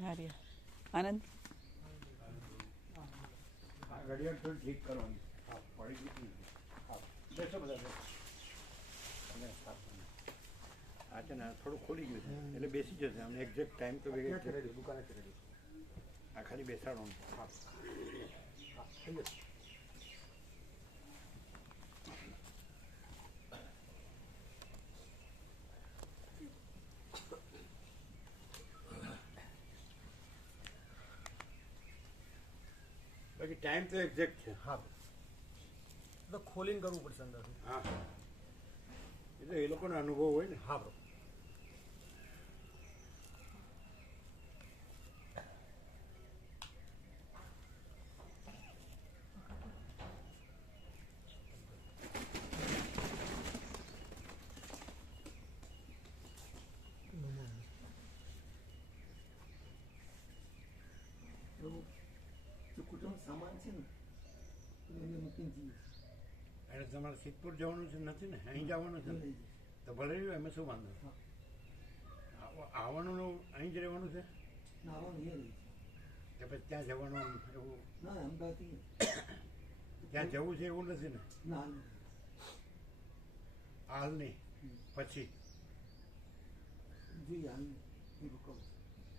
આનંદ ઘડિયાળ થોડી ઠીક કરવાની. હા પડી ગઈ. હા બેસો બધા. આ છે ને થોડું ખોલી ગયું છે એટલે બેસી જશે. અમને એક્ઝેક્ટ ટાઈમ તો દુકાને રેડી. આ ખાલી બેસાડવાનું. હા હા થઈ જશે. બાકી ટાઈમ તો એક્ઝેક્ટ છે. હા તો ખોલીને કરવું પડશે અંદરથી. હા એટલે એ લોકોનો અનુભવ હોય ને. હા બ્રો. કુટુંબ સામાન છે ને એને મૂકીને જઈએ. એટલે તમારે સિદ્ધપુર જવાનું છે નથી ને? અહીં જવાનું છે ને? તો ભલે રહ્યું એમાં શું વાંધો? આવવાનું અહીં જ રહેવાનું છે ના આવવાનું એ રહી કે પછી ત્યાં જવાનું એવું? ના અમદાવાદથી ત્યાં જવું છે એવું નથી ને? ના હાલ નહીં પછી જોઈએ હાલ એ કહું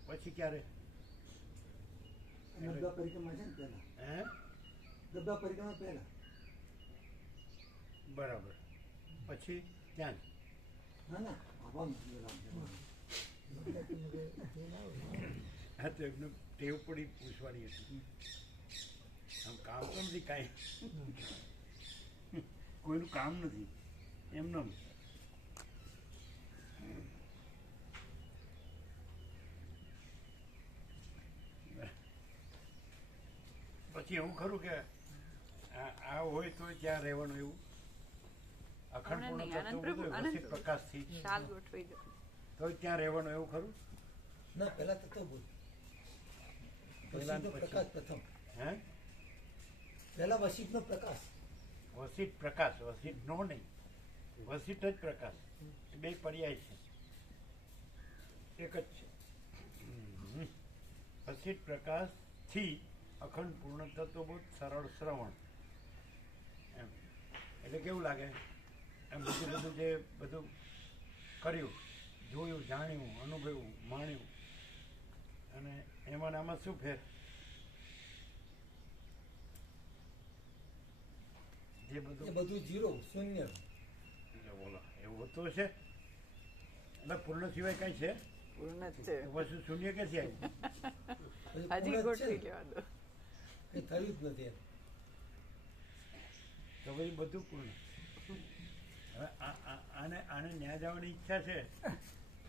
પછી ક્યારે? ડબ્બા પરિક્રમા છે ને પહેલા. હે ડબ્બા પરિક્રમા પહેલા. બરાબર. પછી ત્યાં જ? ના ના આવવાનું હા તો એમને ટેવ પડી પૂછવાની હતી. આમ કામ તો નથી કાંઈ, કોઈનું કામ નથી એમનેમ. પછી એવું ખરું કે આ હોય તો ત્યાં રહેવાનું એવું અખંડ પૂર્ણ પ્રકાશથી તો ત્યાં રહેવાનું એવું ખરું? ના પહેલા તો બોલ પ્રકાશ પ્રથમ. હે પહેલા વસિષ્ઠનો પ્રકાશ. વસિષ્ઠ પ્રકાશ, વસિષ્ઠ નો નહીં, વસિષ્ઠ જ પ્રકાશ. બે પર્યાય છે, એક જ છે. વસિષ્ઠ પ્રકાશથી અખંડ પૂર્ણ તત્વબોધ સરળ શ્રવણ એમ. એટલે કેવું લાગે એમ બધું જે બધું કર્યું, જોયું, જાણ્યું, અનુભવ્યું, માણ્યું, અને એમાં આમાં શું ફેર? જે બધું જીરો શૂન્ય. બોલો એવું તો છે. એટલે પૂર્ણ સિવાય કઈ છે? પૂર્ણ જ છે. વસ્તુ શૂન્ય ક્યાંથી આવી? હજી ગોઠવી લેવા દો. એ થયું જ નથી. તો પછી બધું પૂર્ણ. હવે આને ન્યા જવાની ઈચ્છા છે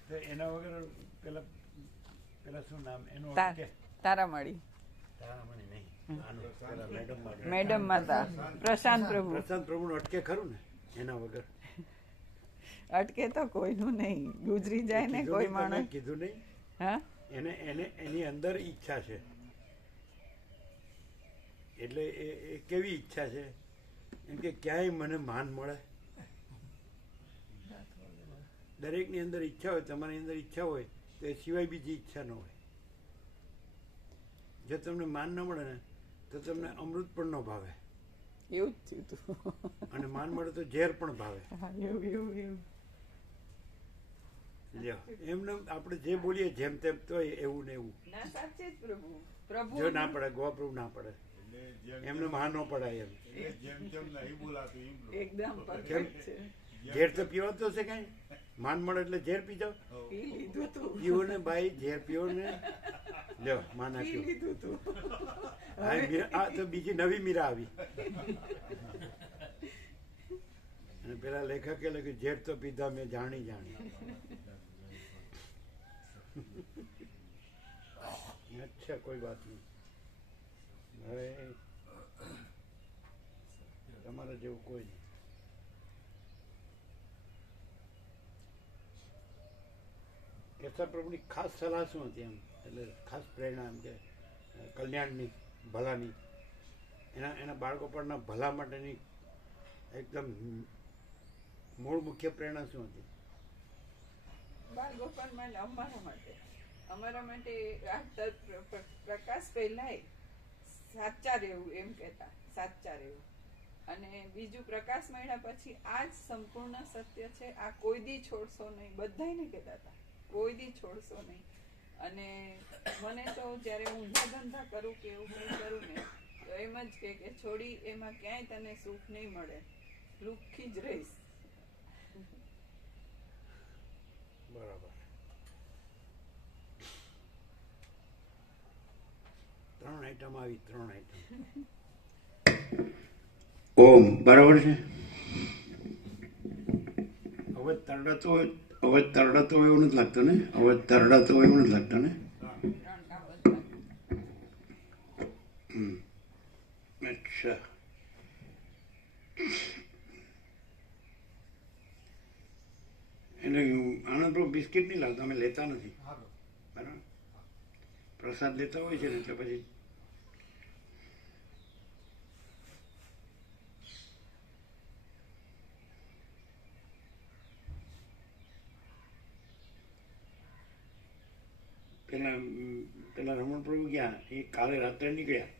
તો એના વગર પેલા શું નામ એનું? તારામણી. તારામણી નહીં, મેડમ માતા પ્રશાંત પ્રભુ. પ્રશાંત પ્રભુનું અટકે ખરું ને એના વગર? અટકે તો કોઈનું નહીં, ગુજરી જાય ને કોઈ માણસ. કીધું નહીં? હા એની અંદર ઈચ્છા છે. એટલે એ કેવી ઈચ્છા છે? એમ કે ક્યાંય મને માન મળે. દરેકની અંદર ઈચ્છા હોય, તમારી અંદર ઈચ્છા હોય તો એ સિવાય બીજી ઈચ્છા ન હોય. જો તમને માન ન મળે ને તો તમને અમૃત પણ ન ભાવે. એવું જ થયું હતું. અને માન મળે તો ઝેર પણ ભાવે. એવું લ્યો એમને આપણે જે બોલીએ જેમ તેમ તો એવું ને એવું. ના સાચે જ પ્રભુ જો ના પડે, ગોપ્રભુ ના પડે, એમને મહા ન પડાય એમ. એકદમ પરફેક્ટ છે. ઝેર તો પીવાતો હશે કઈ? માન મળે એટલે ઝેર પી જાવ? પીવો ને ભાઈ, ઝેર પીવો ને. લ્યો માન આપ્યું. આ તો બીજી નવી મીરા આવી. અને પેલા લેખકે લખ્યું ઝેર તો પીધા મેં જાણી જાણી. અચ્છા કોઈ વાત નહીં. હવે તમારા જેવું કોઈ નહીં. કેશવ પ્રભુની ખાસ સલાહ શું હતી એમ? એટલે ખાસ પ્રેરણા એમ કે કલ્યાણની, ભલાની, એના બાળકો પરના ભલા માટેની એકદમ મૂળ મુખ્ય પ્રેરણા શું હતી? બાળ ગોપાલ અમારા માટે અમારા માટે આ પ્રકાશ પહેલાય સાચા રહેવું એમ કહેતા, સાચા રહેવું. અને બીજું પ્રકાશ મળ્યા પછી આ જ સંપૂર્ણ સત્ય છે, આ કોઈ દી છોડશો નહીં, બધાયને કહેતા હતા કોઈ દી છોડશો નહીં. અને મને તો જ્યારે હું ઊંધા ધંધા કરું કે એવું કંઈ કરું ને તો એમ જ કે છોડી એમાં ક્યાંય તને સુખ નહીં મળે, લુખ્ખી જ રહીશ. બરાબર. 3 આઈટમ આવી, 3 આઈટમ. ઓમ બરાબર છે. અવાજ તરડાતો હોય, અવાજ તરડાતો હોય એવું નથી લાગતું ને? અવાજ તરડાતો હોય એવું નથી લાગતું ને? અચ્છા. એટલે આનંદ પ્રભુ બિસ્કિટ નહીં લાવતા, અમે લેતા નથી. બરાબર. પ્રસાદ લેતા હોય છે ને એટલે પછી પેલા રમણ પ્રભુ ગયા, એ કાલે રાત્રે નીકળ્યા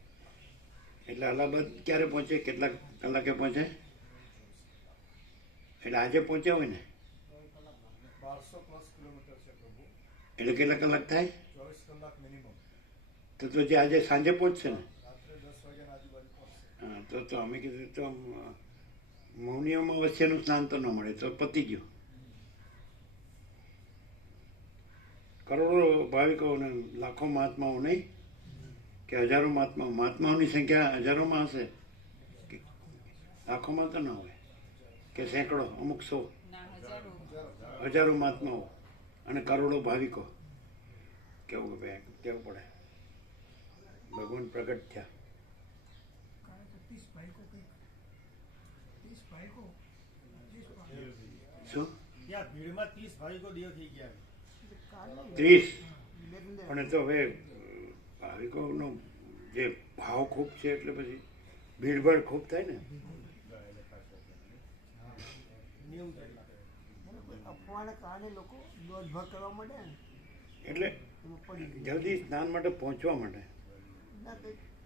એટલે અલ્હાબાદ ક્યારે પહોંચે, કેટલા કલાકે પહોંચે? એટલે આજે પહોંચ્યા હોય ને 1200+ કિલોમીટર છે પ્રભુ, એટલે કેટલા કલાક થાય? 24 કલાક મિનિમમ. તો જે આજે સાંજે પહોંચશે ને? રાત્રે 10 વાગ્યાના આજુબાજુ પહોંચશે. હા, તો અમે કીધું તો મૌનીઓમાં વચ્ચેનું સ્નાન તો ન મળે, તો પતી ગયું. કરોડો ભાવિકોને, લાખો મહાત્માઓ નહીં કે હજારો મહાત્માઓની સંખ્યા હજારોમાં હશે, કે લાખોમાં તો ના હોય, કે સેંકડો, અમુક 100, હજારો મહાત્માઓ અને કરોડો ભાવિકો. કેવું પડે, ભગવાન પ્રગટ થયા. શું ત્યાં ભીડમાં 30 ભાવિકો દેવ થઈ ગયા. 30? પણ એ તો હવે ભાવિકોનો જે ભાવ ખૂબ છે એટલે પછી ભીડભાડ ખૂબ થાય ને. અફવાના કારણે લોકો દોડભાગ કરવા માંડે ને એટલે જલ્દી સ્નાન માટે પહોંચવા માટે,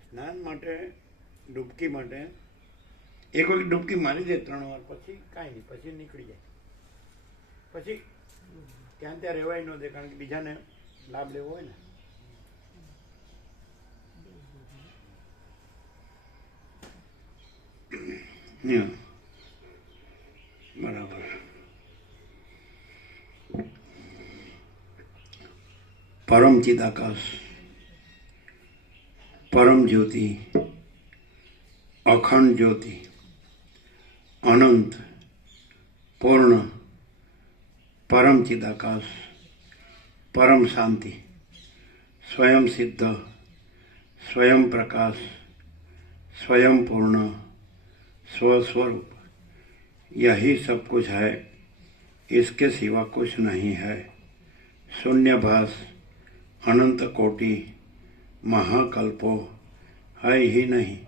સ્નાન માટે, ડૂબકી માટે એક વખત ડૂબકી મારી દે 3 વાર, પછી કાંઈ નહીં, પછી નીકળી જાય. પછી ત્યાં ત્યાં રહેવાય ન દે, કારણ કે બીજાને લાભ લેવો હોય ને. બરાબર. પરમ ચિદાકાશ, પરમ જ્યોતિ, અખંડ જ્યોતિ, અનંત, પૂર્ણ, પરમ ચિદાકાશ, પરમ શાंति, स्वयं सिद्ध, स्वयं प्रकाश, स्वयं पूर्ण, स्वस्वरूप, यही सब कुछ है, इसके सिवा कुछ नहीं है. शून्यभास, अनंत कोटि, महाकल्पो है ही नहीं.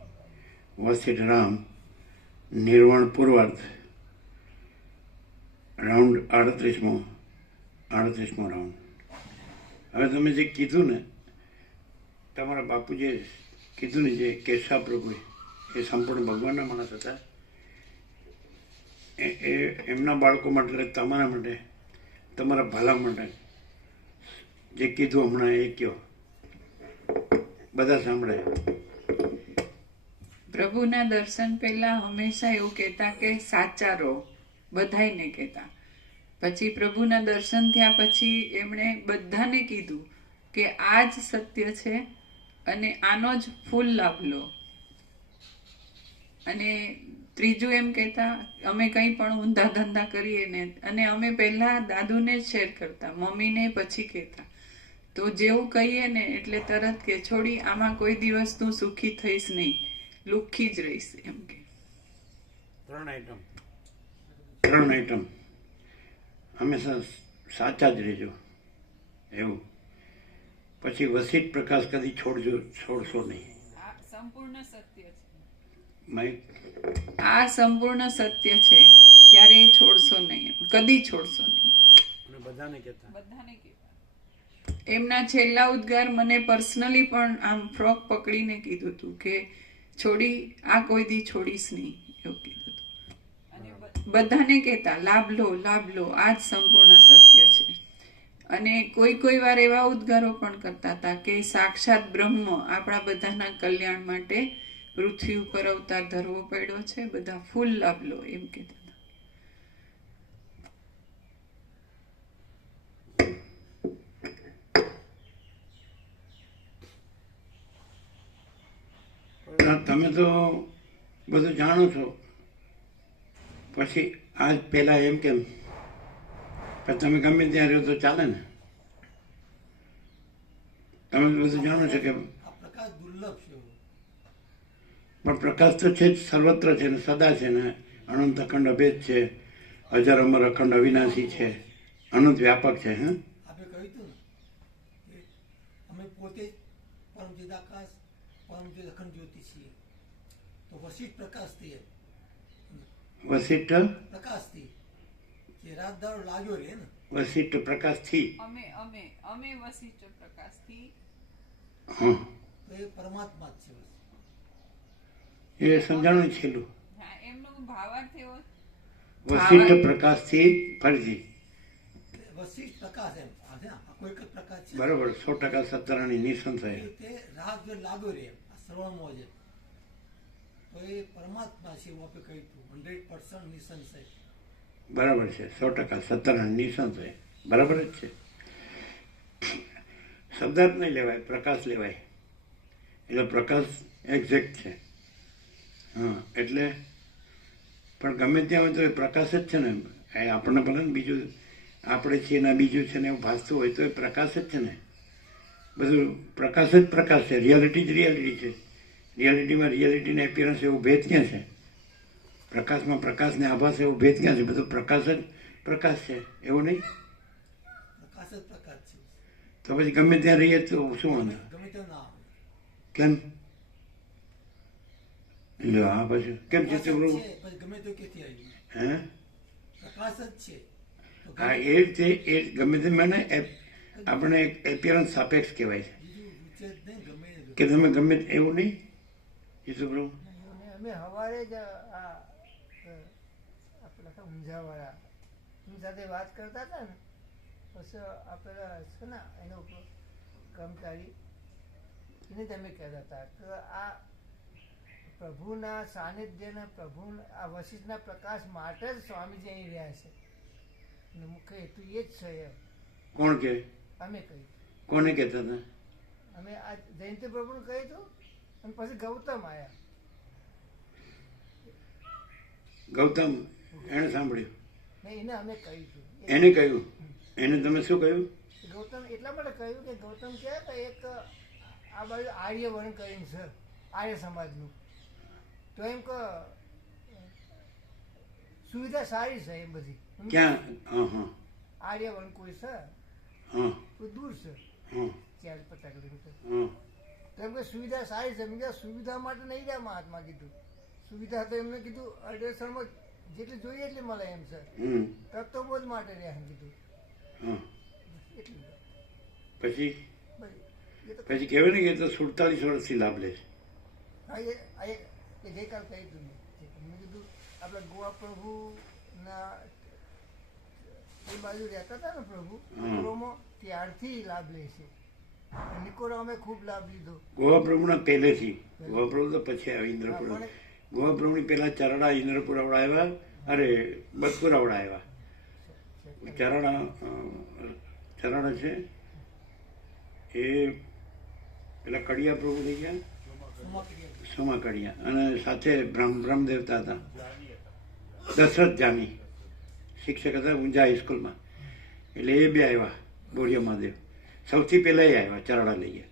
वशिष्ठ राम, निर्वाण पूर्वार्थ, રાઉન્ડ 38મો રાઉન્ડ. હવે તમે જે કીધું ને, તમારા બાપુજીએ કીધું ને, જે કેશવ પ્રભુએ, એ સંપૂર્ણ ભગવાનના માણસ હતા. એ એમના બાળકો માટે, એટલે તમારા માટે, તમારા ભલા માટે જે કીધું હમણાં એ કહો, બધા સાંભળે. પ્રભુના દર્શન પહેલા હંમેશા એવું કહેતા કે સાચા રહો, બધાયને કહેતા. પછી પ્રભુના દર્શન થયા પછી એમણે બધાને કીધું કે આ જ સત્ય છે અને આનો જ ફૂલ લાભ લો. અને ત્રીજું એમ કહેતા, અમે કંઈ પણ ઊંધા ધંધા કરીએ ને, અને અમે પહેલા દાદુને જ શેર કરતા, મમ્મીને પછી કહેતા. તો જેવું કહીએ ને એટલે તરત કે છોડી આમાં કોઈ દિવસ તું સુખી થઈશ નહીં, લુખ્ખી જ રહીશ એમ કે. 3 આઈટમ હંમેશા સાચા જ રહેજો એવું. પછી વસિષ્ઠ પ્રકાશ કદી છોડશો નહીં. આ સંપૂર્ણ સત્ય છે, માઇક, આ સંપૂર્ણ સત્ય છે, ક્યારેય છોડશો નહીં, કદી છોડશો નહીં. અને બધાને કહેતા, બધાને કહેતા. એમના છેલ્લા ઉદ્ગાર મને પર્સનલી પણ આમ ફ્રોક પકડીને કીધું હતું કે છોડી આ કોઈ દી છોડીશ નહીં, એવું કીધું હતું. અને બધાને કહેતા લાભ લો, આ જ સંપૂર્ણ સત્ય છે. અને કોઈ વાર એવા ઉદ્ગારો પણ કરતા હતા કે સાક્ષાત બ્રહ્મ આપણા બધાના કલ્યાણ માટે પૃથ્વી ઉપર અવતાર ધરવો પડ્યો છે, બધા ફૂલ લાભ લો, એમ કહેતા હતા. તમે તો બધું જાણો છો, પછી આજ પહેલા એમ કેમ? પણ તમે ગમે ત્યાં રહ્યો તો ચાલે ને? તમે બધું જાણો છો કે આ પ્રકાશ દુર્લભ છે. પણ પ્રકાશ તો છે જ, સર્વત્ર છે ને, સદા છે ને, અનંત અખંડ અભેદ છે, અજર અમર અખંડ અવિનાશી છે, અનંત વ્યાપક છે. હા, આપણે કહ્યું હતું ને કે અમે પોતે જ પરમ ચિદાકાશ, પરમ ચિદ અખંડ જ્યોતિ છીએ. તો વશિષ્ઠ પ્રકાશથી વશિષ્ઠ પ્રકાશથી જે રાત દાડો લાગ્યો રહે ને, વશિષ્ઠ પ્રકાશથી. અમે વશિષ્ઠ પ્રકાશથી. હા, તો એ પરમાત્મા જ છે. એ સમજાણું છેલ્લું. હા, એમનો ભાવાર્થ એવો વશિષ્ઠ પ્રકાશથી ફરીથી. વશિષ્ઠ પ્રકાશ એમ આ છે, આ કોઈ એક જ પ્રકાશ છે. બરોબર, 100% સત્તરાની નિસંશય. તે રાત જો લાગ્યો રહે આ શ્રવણમાં છે, તો એ પરમાત્મા છે એવું આપણે કહ્યું હતું. 100% નિસંશય. બરાબર છે, 100% સત્તરાની નિસંશય. બરાબર જ છે. શબ્દાર્થ નહીં લેવાય, પ્રકાશ લેવાય. એટલે પ્રકાશ એક્ઝેક્ટ છે. હા, એટલે પણ ગમે ત્યાં હોય તો એ પ્રકાશ જ છે ને. એ આપણને ભલે ને બીજું આપણે છીએ ને બીજું છે ને એવું ભાસતું હોય તો એ પ્રકાશ જ છે ને. બધું પ્રકાશ જ પ્રકાશ છે. રિયાલિટી જ રિયાલિટી છે. રિયાલિટીમાં રિયાલિટીને એપિયરન્સ એવું ભેદ ક્યાં છે? પ્રકાશમાં પ્રકાશને આભાસ એવું ભેદ ક્યાં છે? બધું પ્રકાશ જ પ્રકાશ છે, એવું નહીં? પ્રકાશ જ પ્રકાશ છે. તો પછી ગમે ત્યાં રહીએ તો શું વાંધો? ગમે તે ના આવે. કેમ? લો હા, પછી કેમ પ્રકાશ છે? જ છે, પછી ગમે તે ક્યાંથી આવ્યું? હે? પ્રકાશ જ છે. તો હા, ગમે એ રીતે એ ગમે તે મને આપણે એપિયરન્સ સાપેક્ષ કહેવાય છે બીજું રૂચે જ નહીં, ગમે તે. કે તમે ગમે એવું નહીં ઈસુ પ્રભુ? અમે સવારે જ આપણા ઊંઝાવાળા એની સાથે વાત કરતા હતા ને, પછી આપણા છે ને એનો કર્મચારી એને તમે કહેતા હતા કે આ પ્રભુના સાનિધ્યના પ્રભુ આ વશિષ્ઠના પ્રકાશ માટે જ સ્વામીજી અહીં રહ્યા છે. અને મુખ્ય હેતુ એ જ છે એમ કોણ કે? અમે કહ્યું. કોને કહેતા હતા? અમે આ જયંતિ પ્રભુનું કહ્યું હતું અને પછી ગૌતમ આવ્યા. ગૌતમ એણે સાંભળ્યું, ને એને અમે કહ્યું હતું. એને કહ્યું. એને તમે શું કહ્યું? ગૌતમ એટલા માટે કહ્યું કે ગૌતમ કહે કે એક આ બાજુ આર્ય વર્ણ કરીને છે, આર્ય સમાજનું. તો એમ કે સુવિધા સારી છે એમ બધી. ક્યાં? હા હા આર્ય વર્ણ કોઈ છે, હા કોઈ દૂર છે, હા 40-50 કિલોમીટર. હા. તો એમ કે સુવિધા સારી છે. મેં કીધું સુવિધા માટે નહીં રહ્યા મહાત્મા કીધું. સુવિધા તો એમને કીધું અડેસરમાં જેટલી જોઈએ એટલી મળે એમ છે. તત્વબોધ માટે રહ્યા એમ કીધું. હા. એટલી પછી બસ એ તો પછી કહેવાય ને કે એ તો 47 વર્ષથી લાભ લે છે. હા, એ ગઈકાલ કહી હતું મેં કીધું આપણા ગોવા પ્રભુના એ બાજુ રહેતા હતા ને પ્રભુ નિકોરોમાં, ત્યારથી લાભ લે છે. નિકોરો અમે ખૂબ લાભ લીધો. ગોવા પ્રભુના પહેલેથી. ગોવા પ્રભુ તો પછી આવ્યા ઇન્દ્રપુર. ગોવા પ્રભુની પહેલા ચરડા ઇન્દ્રપુર આવડા આવ્યા, અરે બદપુર આવડા આવ્યા. ચરડા છે એ પેલા કડિયા પ્રભુ થઈ ગયા, સોમા કડિયા, અને સાથે બ્રહ્મ દેવતા હતા દશરથ જાની, શિક્ષક હતા ઊંઝા હાઈસ્કૂલમાં. એટલે એ બે આવ્યા. બોરિયા મહાદેવ સૌથી પહેલા એ આવ્યા, ચરડા લઈ ગયા.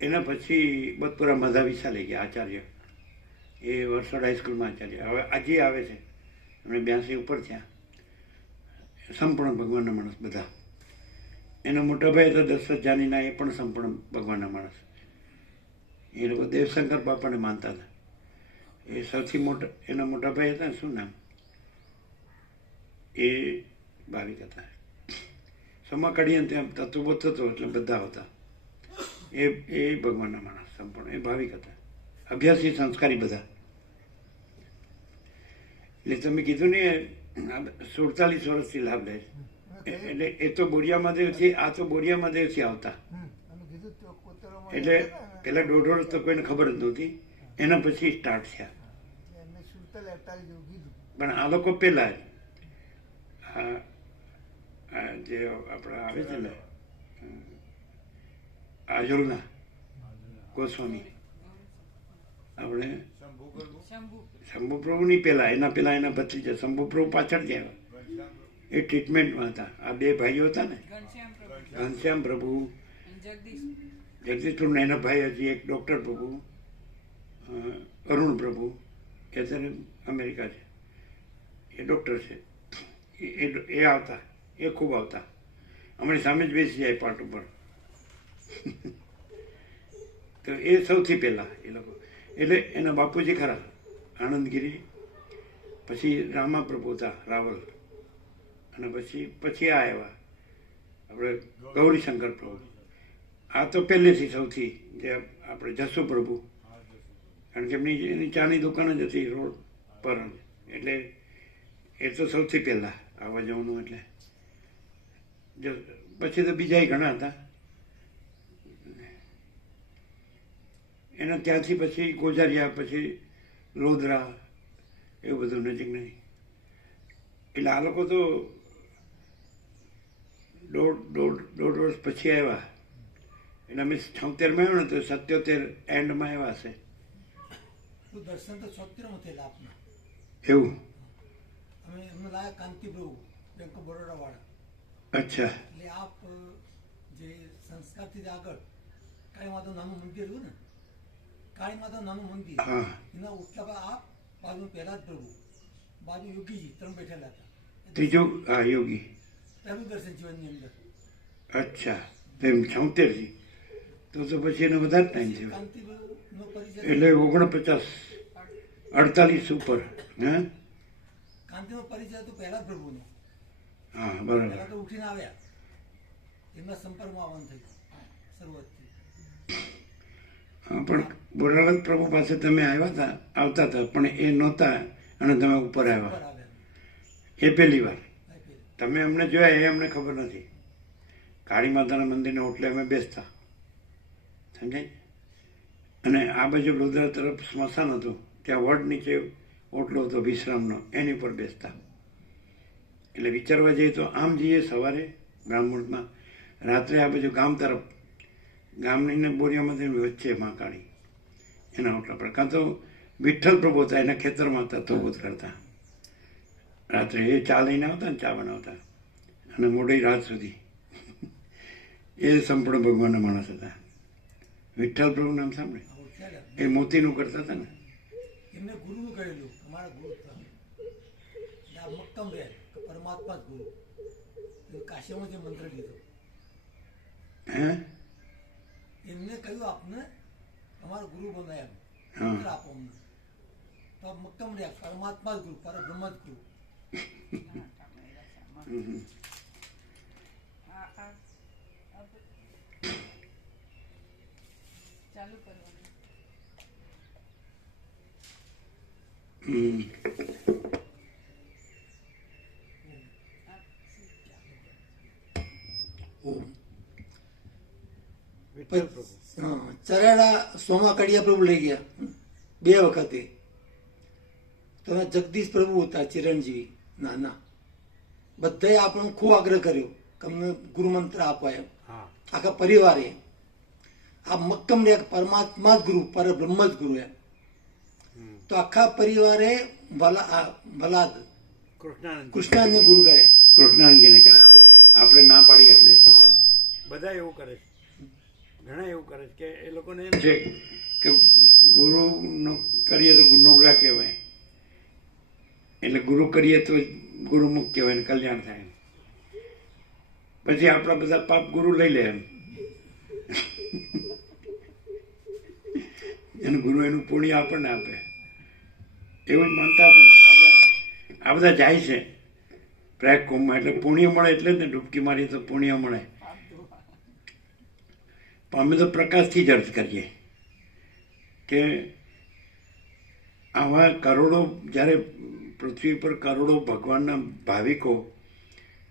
એના પછી બદપુરા માધાવીસા લઈ ગયા આચાર્ય, એ વરસાડ હાઈસ્કૂલમાં આચાર્ય. હવે આજે આવે છે, એમણે 82 ઉપર થયા. સંપૂર્ણ ભગવાનના માણસ બધા. એના મોટા ભાઈ હતા દશરથ જાનીના, એ પણ સંપૂર્ણ ભગવાનના માણસ. એ લોકો દેવશંકર બાપાને માનતા હતા. એ સૌથી મોટા, એના મોટા ભાઈ હતા ને, શું નામ? એ ભાવિક હતા. સમા કાઢીએ ને ત્યાં તત્વો થતો એટલે બધા હતા. એ ભગવાનના માણસ સંપૂર્ણ, એ ભાવિક હતા, અભ્યાસી સંસ્કારી બધા. એટલે તમે કીધું ને 47 વર્ષથી લાભ લે છે. એટલે એ તો બોરિયા મહાદેવથી, આ તો બોરિયા મહાદેવથી આવતા. અમે કીધું તો કોતરોમાં એટલે રહેતા હતા ને, પેલા 1.5 વર્ષ તો કોઈને ખબર જ નહોતી, એના પછી સ્ટાર્ટ થયા. એમને 47 જેવું કીધું. પણ આ લોકો પેલા જે આપણા આવે છે ને આજોલના ગોસ્વામી, આપણે શંભુ પ્રભુની પહેલા, એના એના ભત્રીજા શંભુ પ્રભુ પાછળ જ આવ્યા. એ ટ્રીટમેન્ટમાં હતા. આ બે ભાઈઓ હતા ને, ઘનશ્યામ પ્રભુ, જગદીશ પ્રભુ, એના ભાઈ હજી એક ડૉક્ટર પ્રભુ, અરુણ પ્રભુ, એ અત્યારે અમેરિકા છે, એ ડૉક્ટર છે. એ આવતા, એ ખૂબ આવતા. અમારી સામે જ બેસી જાય પાટ ઉપર. તો એ સૌથી પહેલા એ લોકો. એટલે એના બાપુજી ખરા આનંદગીરી, પછી રામા પ્રભુ હતા રાવલ, અને પછી આ આવ્યા આપણે ગૌરીશંકર પ્રભુ. આ તો પહેલેથી સૌથી જે આપણે જસુ પ્રભુ, કારણ કે એની ચાની દુકાન જ હતી રોડ પર જ. એટલે એ તો સૌથી પહેલા આવવા જવાનું. એટલે પછી તો બીજા ઘણા હતા. એના ત્યાંથી પછી ગોજારિયા, પછી લોધરા, એવું બધું નજીક નહીં. એટલે આ લોકો તો દોઢ વર્ષ પછી આવ્યા. એટલે અમે 76માં આવ્યો ને તો 77 એન્ડમાં આવ્યા હશે. દર્શન તો 76માં થયેલા આપના. એવું? અમે એમને લાયા કાંતિ પ્રભુ, બેંક ઓફ બરોડા વાળા. અચ્છા. એટલે આપ જે સંસ્કારથી આગળ કાળી માતા નાનું મંદિર હતું ને, કાળી માતા નાનું મંદિર, હા. એના ઉઠલા પર આપ બાજુ પહેલા જ પ્રભુ, બાજુ યોગીજી 3 બેઠેલા હતા. ત્રીજું હા યોગી. પહેલું દર્શન જીવનની અંદર. અચ્છા, તેમ 76થી તો પછી એનો વધારે ટાઈમ થયો. કાંતિ પ્રભુનો પરિચય એટલે 49 48 ઉપર. હા કાંતિનો પરિચય હતો પહેલા જ પ્રભુનો. હા બરાબર. પહેલા તો ઉઠીને આવ્યા, એમના સંપર્કમાં આવવાનું થયું શરૂઆતથી. હા, પણ બોરાળત પ્રભુ પાસે તમે આવતા હતા, પણ એ નહોતા અને તમે ઉપર ઉપર આવ્યા. આવ્યા એ પહેલી વાર. IPL. તમે અમને જોયા એ અમને ખબર નથી. કાળી માતાના મંદિરને ઓટલે અમે બેસતા, સમજાય. અને આ બાજુ લોધરા તરફ સ્મશાન હતું, ત્યાં વડ નીચે ઓટલો હતો વિશ્રામનો, એની ઉપર બેસતા. એટલે વિચારવા જઈએ તો આમ જઈએ સવારે બ્રાહ્મણમાં, રાત્રે આ બાજુ ગામ તરફ, ગામની બોરિયામાંથી વચ્ચે માં કાળી, એના ઓટલા પર. કાં તો વિઠ્ઠલ પ્રભુ હતા, એના ખેતરમાં હતા તોબૂત કરતા. રાત્રે એ ચા લઈને આવતા ને ચા બનાવતા, અને મોડી રાત સુધી. એ સંપૂર્ણ ભગવાનના માણસ હતા. વિઠ્ઠલ પ્રભુ નામ સાંભળે? ઓળખ્યા એ મોતીનું કરતા હતા ને. એમને ગુરુનું કહેલું, અમારા ગુરુ હતા. એટલે આ મક્કમ રહે કે પરમાત્મા જ ગુરુ. એ કાશીમાં જે મંત્ર લીધો, હે એમને કહ્યું આપને અમારો ગુરુ બનાવ્યા, હા. મંત્ર આપો અમને. તો આપ મક્કમ રહ્યા, પરમાત્મા જ ગુરુ, પરબ્રહ્મ જ ગુરુ. હમ. ચાલુ કરવાનું. હમ. વિઠ્ઠલ પ્રભુ. ચરાડા સોમા કડિયા પ્રભુ લઈ ગયા 2 વખતે. તો જગદીશ પ્રભુ હતા ચિરંજીવી નાના. બધાએ આપણને ખૂબ આગ્રહ કર્યો કે અમને ગુરુમંત્ર આપો એમ. હા. આખા પરિવારે આ મક્કમ રહ્યા, પરમાત્મા જ ગુરુ, પરબ્રહ્મ જ ગુરુ એમ. હમ. તો આખા પરિવારે વલાદ કૃષ્ણાનંદ કૃષ્ણાનંદને ગુરુ કર્યા. કૃષ્ણાનંદજીને કરે. આપણે ના પાડી એટલે હા. બધા એવું કરે છે. ઘણા એવું કરે છે કે એ લોકોને એમ છે કે ગુરુનો કરીએ તો ગુનોગ્રા કહેવાય, એટલે ગુરુ કરીએ તો ગુરુમુખ કહેવાય ને કલ્યાણ થાય. પછી આપણા બધા પાપ ગુરુ લઈ લે એમ. એનું ગુરુ એનું પુણ્ય આપણને આપે, એવું જ માનતા હતા ને. આ બધા જાય છે પ્રયાગ કુંભમાં એટલે પુણ્ય મળે એટલે જ ને ડૂબકી મારીએ તો પુણ્ય મળે. પણ અમે તો પ્રકાશથી જ અર્થ કરીએ કે આવા કરોડો, જ્યારે પૃથ્વી પર કરોડો ભગવાનના ભાવિકો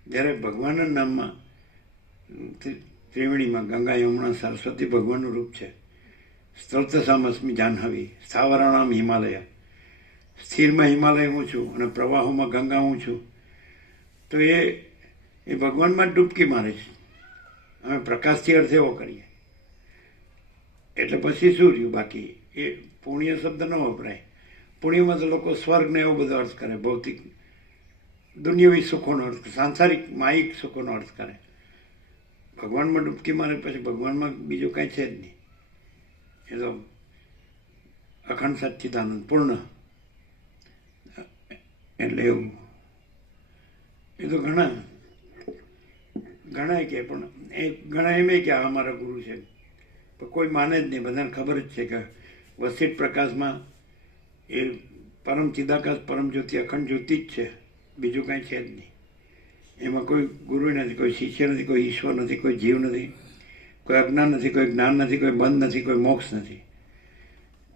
જ્યારે ભગવાનના નામમાં ત્રિવેણીમાં ગંગા યમુના સરસ્વતી ભગવાનનું રૂપ છે. સ્ત્રોતસામસ્મી જાહ્નવી સ્થાવરાણામ હિમાલય, સ્થિરમાં હિમાલય હું છું અને પ્રવાહોમાં ગંગા હું છું. તો એ ભગવાનમાં જ ડૂબકી મારે છે. અમે પ્રકાશથી અર્થ એવો કરીએ એટલે પછી શું રહ્યું બાકી? એ પુણ્ય શબ્દ ન વપરાય. પુણ્યમાં તો લોકો સ્વર્ગને એવો બધો અર્થ કરે, ભૌતિક દુનિયાવી સુખોનો અર્થ, સાંસારિક માયિક સુખોનો અર્થ કરે. ભગવાનમાં ડૂબકી મારે પછી ભગવાનમાં બીજું કાંઈ છે જ નહીં. એ તો અખંડ સચ્ચિદાનંદ પૂર્ણ. એટલે એવું એ તો ઘણા કે, પણ એ ઘણા એમ કે આ અમારા ગુરુ છે, પણ કોઈ માને જ નહીં. બધાને ખબર જ છે કે વસિષ્ઠ પ્રકાશમાં એ પરમ ચિદાકાશ પરમ જ્યોતિ અખંડ જ્યોતિ જ છે, બીજું કાંઈ છે જ નહીં. એમાં કોઈ ગુરુ નથી, કોઈ શિષ્ય નથી, કોઈ ઈશ્વર નથી, કોઈ જીવ નથી, કોઈ અજ્ઞાન નથી, કોઈ જ્ઞાન નથી, કોઈ બંધ નથી, કોઈ મોક્ષ નથી.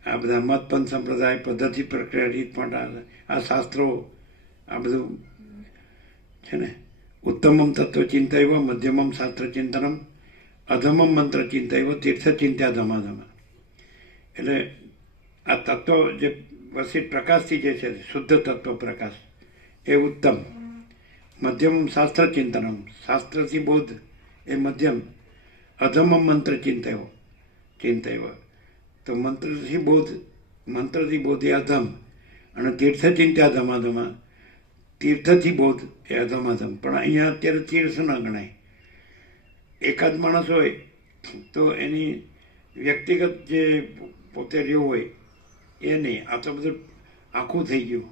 આ બધા મત પંથ સંપ્રદાય પદ્ધતિ પ્રક્રિયા રીત પણ આ શાસ્ત્રો આ બધું છે ને. ઉત્તમમ તત્વ ચિંતૈવ મધ્યમમ શાસ્ત્ર ચિંતનમ અધમમ મંત્ર ચિંતૈવ તીર્થ ચિંત્યા ધમાધમ. એટલે આ તત્વ જે વસિષ્ઠ પ્રકાશથી જે છે શુદ્ધ તત્વ પ્રકાશ એ ઉત્તમ. મધ્યમમ શાસ્ત્ર ચિંતનમ, શાસ્ત્રથી બોધ એ મધ્યમ. અધમમ મંત્ર ચિંતૈવ, તો મંત્રથી બોધ એ અધમ. અને તીર્થ ચિંત્યા ધમાધમા, તીર્થથી બોધ એ અધમાધમ. પણ અહીંયા અત્યારે તીર્થ ન ગણાય. એકાદ માણસ હોય તો એની વ્યક્તિગત જે પોતે રહ્યો હોય એ નહીં. આ તો બધું આખું થઈ ગયું.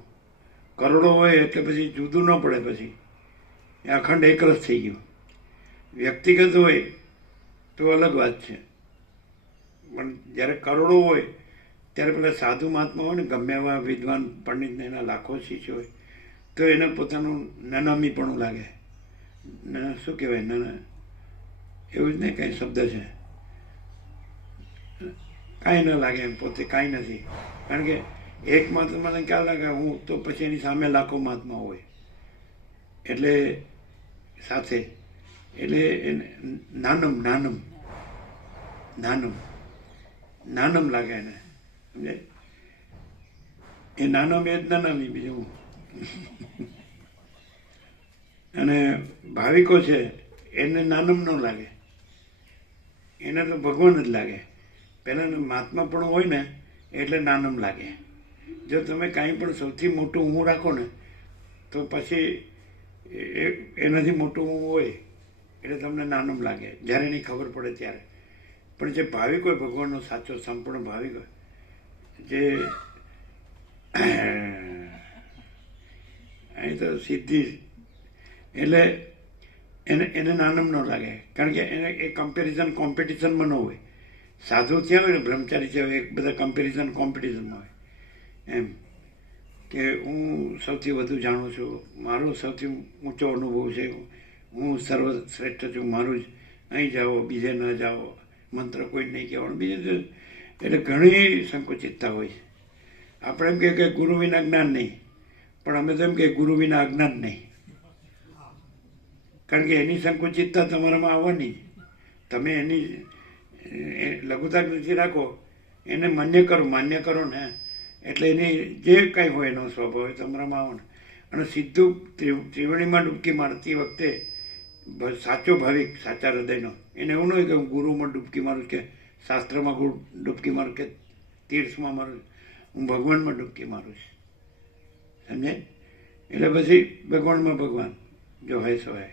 કરોડો હોય એટલે પછી જુદું ન પડે, પછી એ અખંડ એકરસ થઈ ગયું. વ્યક્તિગત હોય તો અલગ વાત છે, પણ જ્યારે કરોડો હોય ત્યારે પેલા સાધુ મહાત્મા હોય ને, ગમે એવા વિદ્વાન પંડિતને એના લાખો શિષ્યો હોય તો એને પોતાનું નાનામીપણું લાગે. શું કહેવાય, નાના એવું જ નહીં, કંઈ શબ્દ છે, કાંઈ ન લાગે એમ, પોતે કાંઈ નથી. કારણ કે એક મહાત્માને ક્યાં લાગે હું તો પછી એની સામે લાખો મહાત્મા હોય એટલે સાથે, એટલે નાનમ લાગે એને, સમજે? એ નાનમ એ જ નાનામી, બીજું. અને ભાવિકો છે એને નાનમ ન લાગે, એને તો ભગવાન જ લાગે. પહેલાં મહાત્મા પણ હોય ને એટલે નાનમ લાગે. જો તમે કાંઈ પણ સૌથી મોટું હું રાખો ને તો પછી એનાથી મોટું હું હોય એટલે તમને નાનમ લાગે જ્યારે એની ખબર પડે ત્યારે. પણ જે ભાવિક હોય, ભગવાનનો સાચો સંપૂર્ણ ભાવિક હોય, જે અહીં તો સિદ્ધિ, એટલે એને નાનમ ન લાગે. કારણ કે એને એ કમ્પેરિઝન કોમ્પિટિશનમાં ન હોય. સાધુ થયા હોય ને, બ્રહ્મચારી થયા હોય, બધા કમ્પેરિઝન કોમ્પિટિશનમાં હોય. એમ કે હું સૌથી વધુ જાણું છું, મારો સૌથી ઊંચો અનુભવ છે, હું સર્વશ્રેષ્ઠ છું, મારું જ અહીં જાઓ, બીજે ન જાઓ, મંત્ર કોઈ નહીં કહેવાનું, બીજે. એટલે ઘણી સંકુચિતતા હોય છે. આપણે એમ કે ગુરુ વિના જ્ઞાન નહીં, પણ અમે તો એમ કે ગુરુ વિના અજ્ઞાન નહીં. કારણ કે એની સંકુચિતતા તમારામાં આવવાની. તમે એની લઘુતા નથી રાખો, એને માન્ય કરો ને, એટલે એની જે કાંઈ હોય એનો સ્વભાવ એ તમારામાં આવો ને. અને સીધું ત્રિવેણીમાં ડૂબકી મારતી વખતે સાચો ભાવિક, સાચા હૃદયનો, એને એવું ન હોય કે હું ગુરુમાં ડૂબકી મારું, કે શાસ્ત્રમાં ડૂબકી મારું, કે તીર્થમાં મારું. હું ભગવાનમાં ડૂબકી મારું છું, સમજે? એટલે પછી ભગવાનમાં ભગવાન જો હોય સો હોય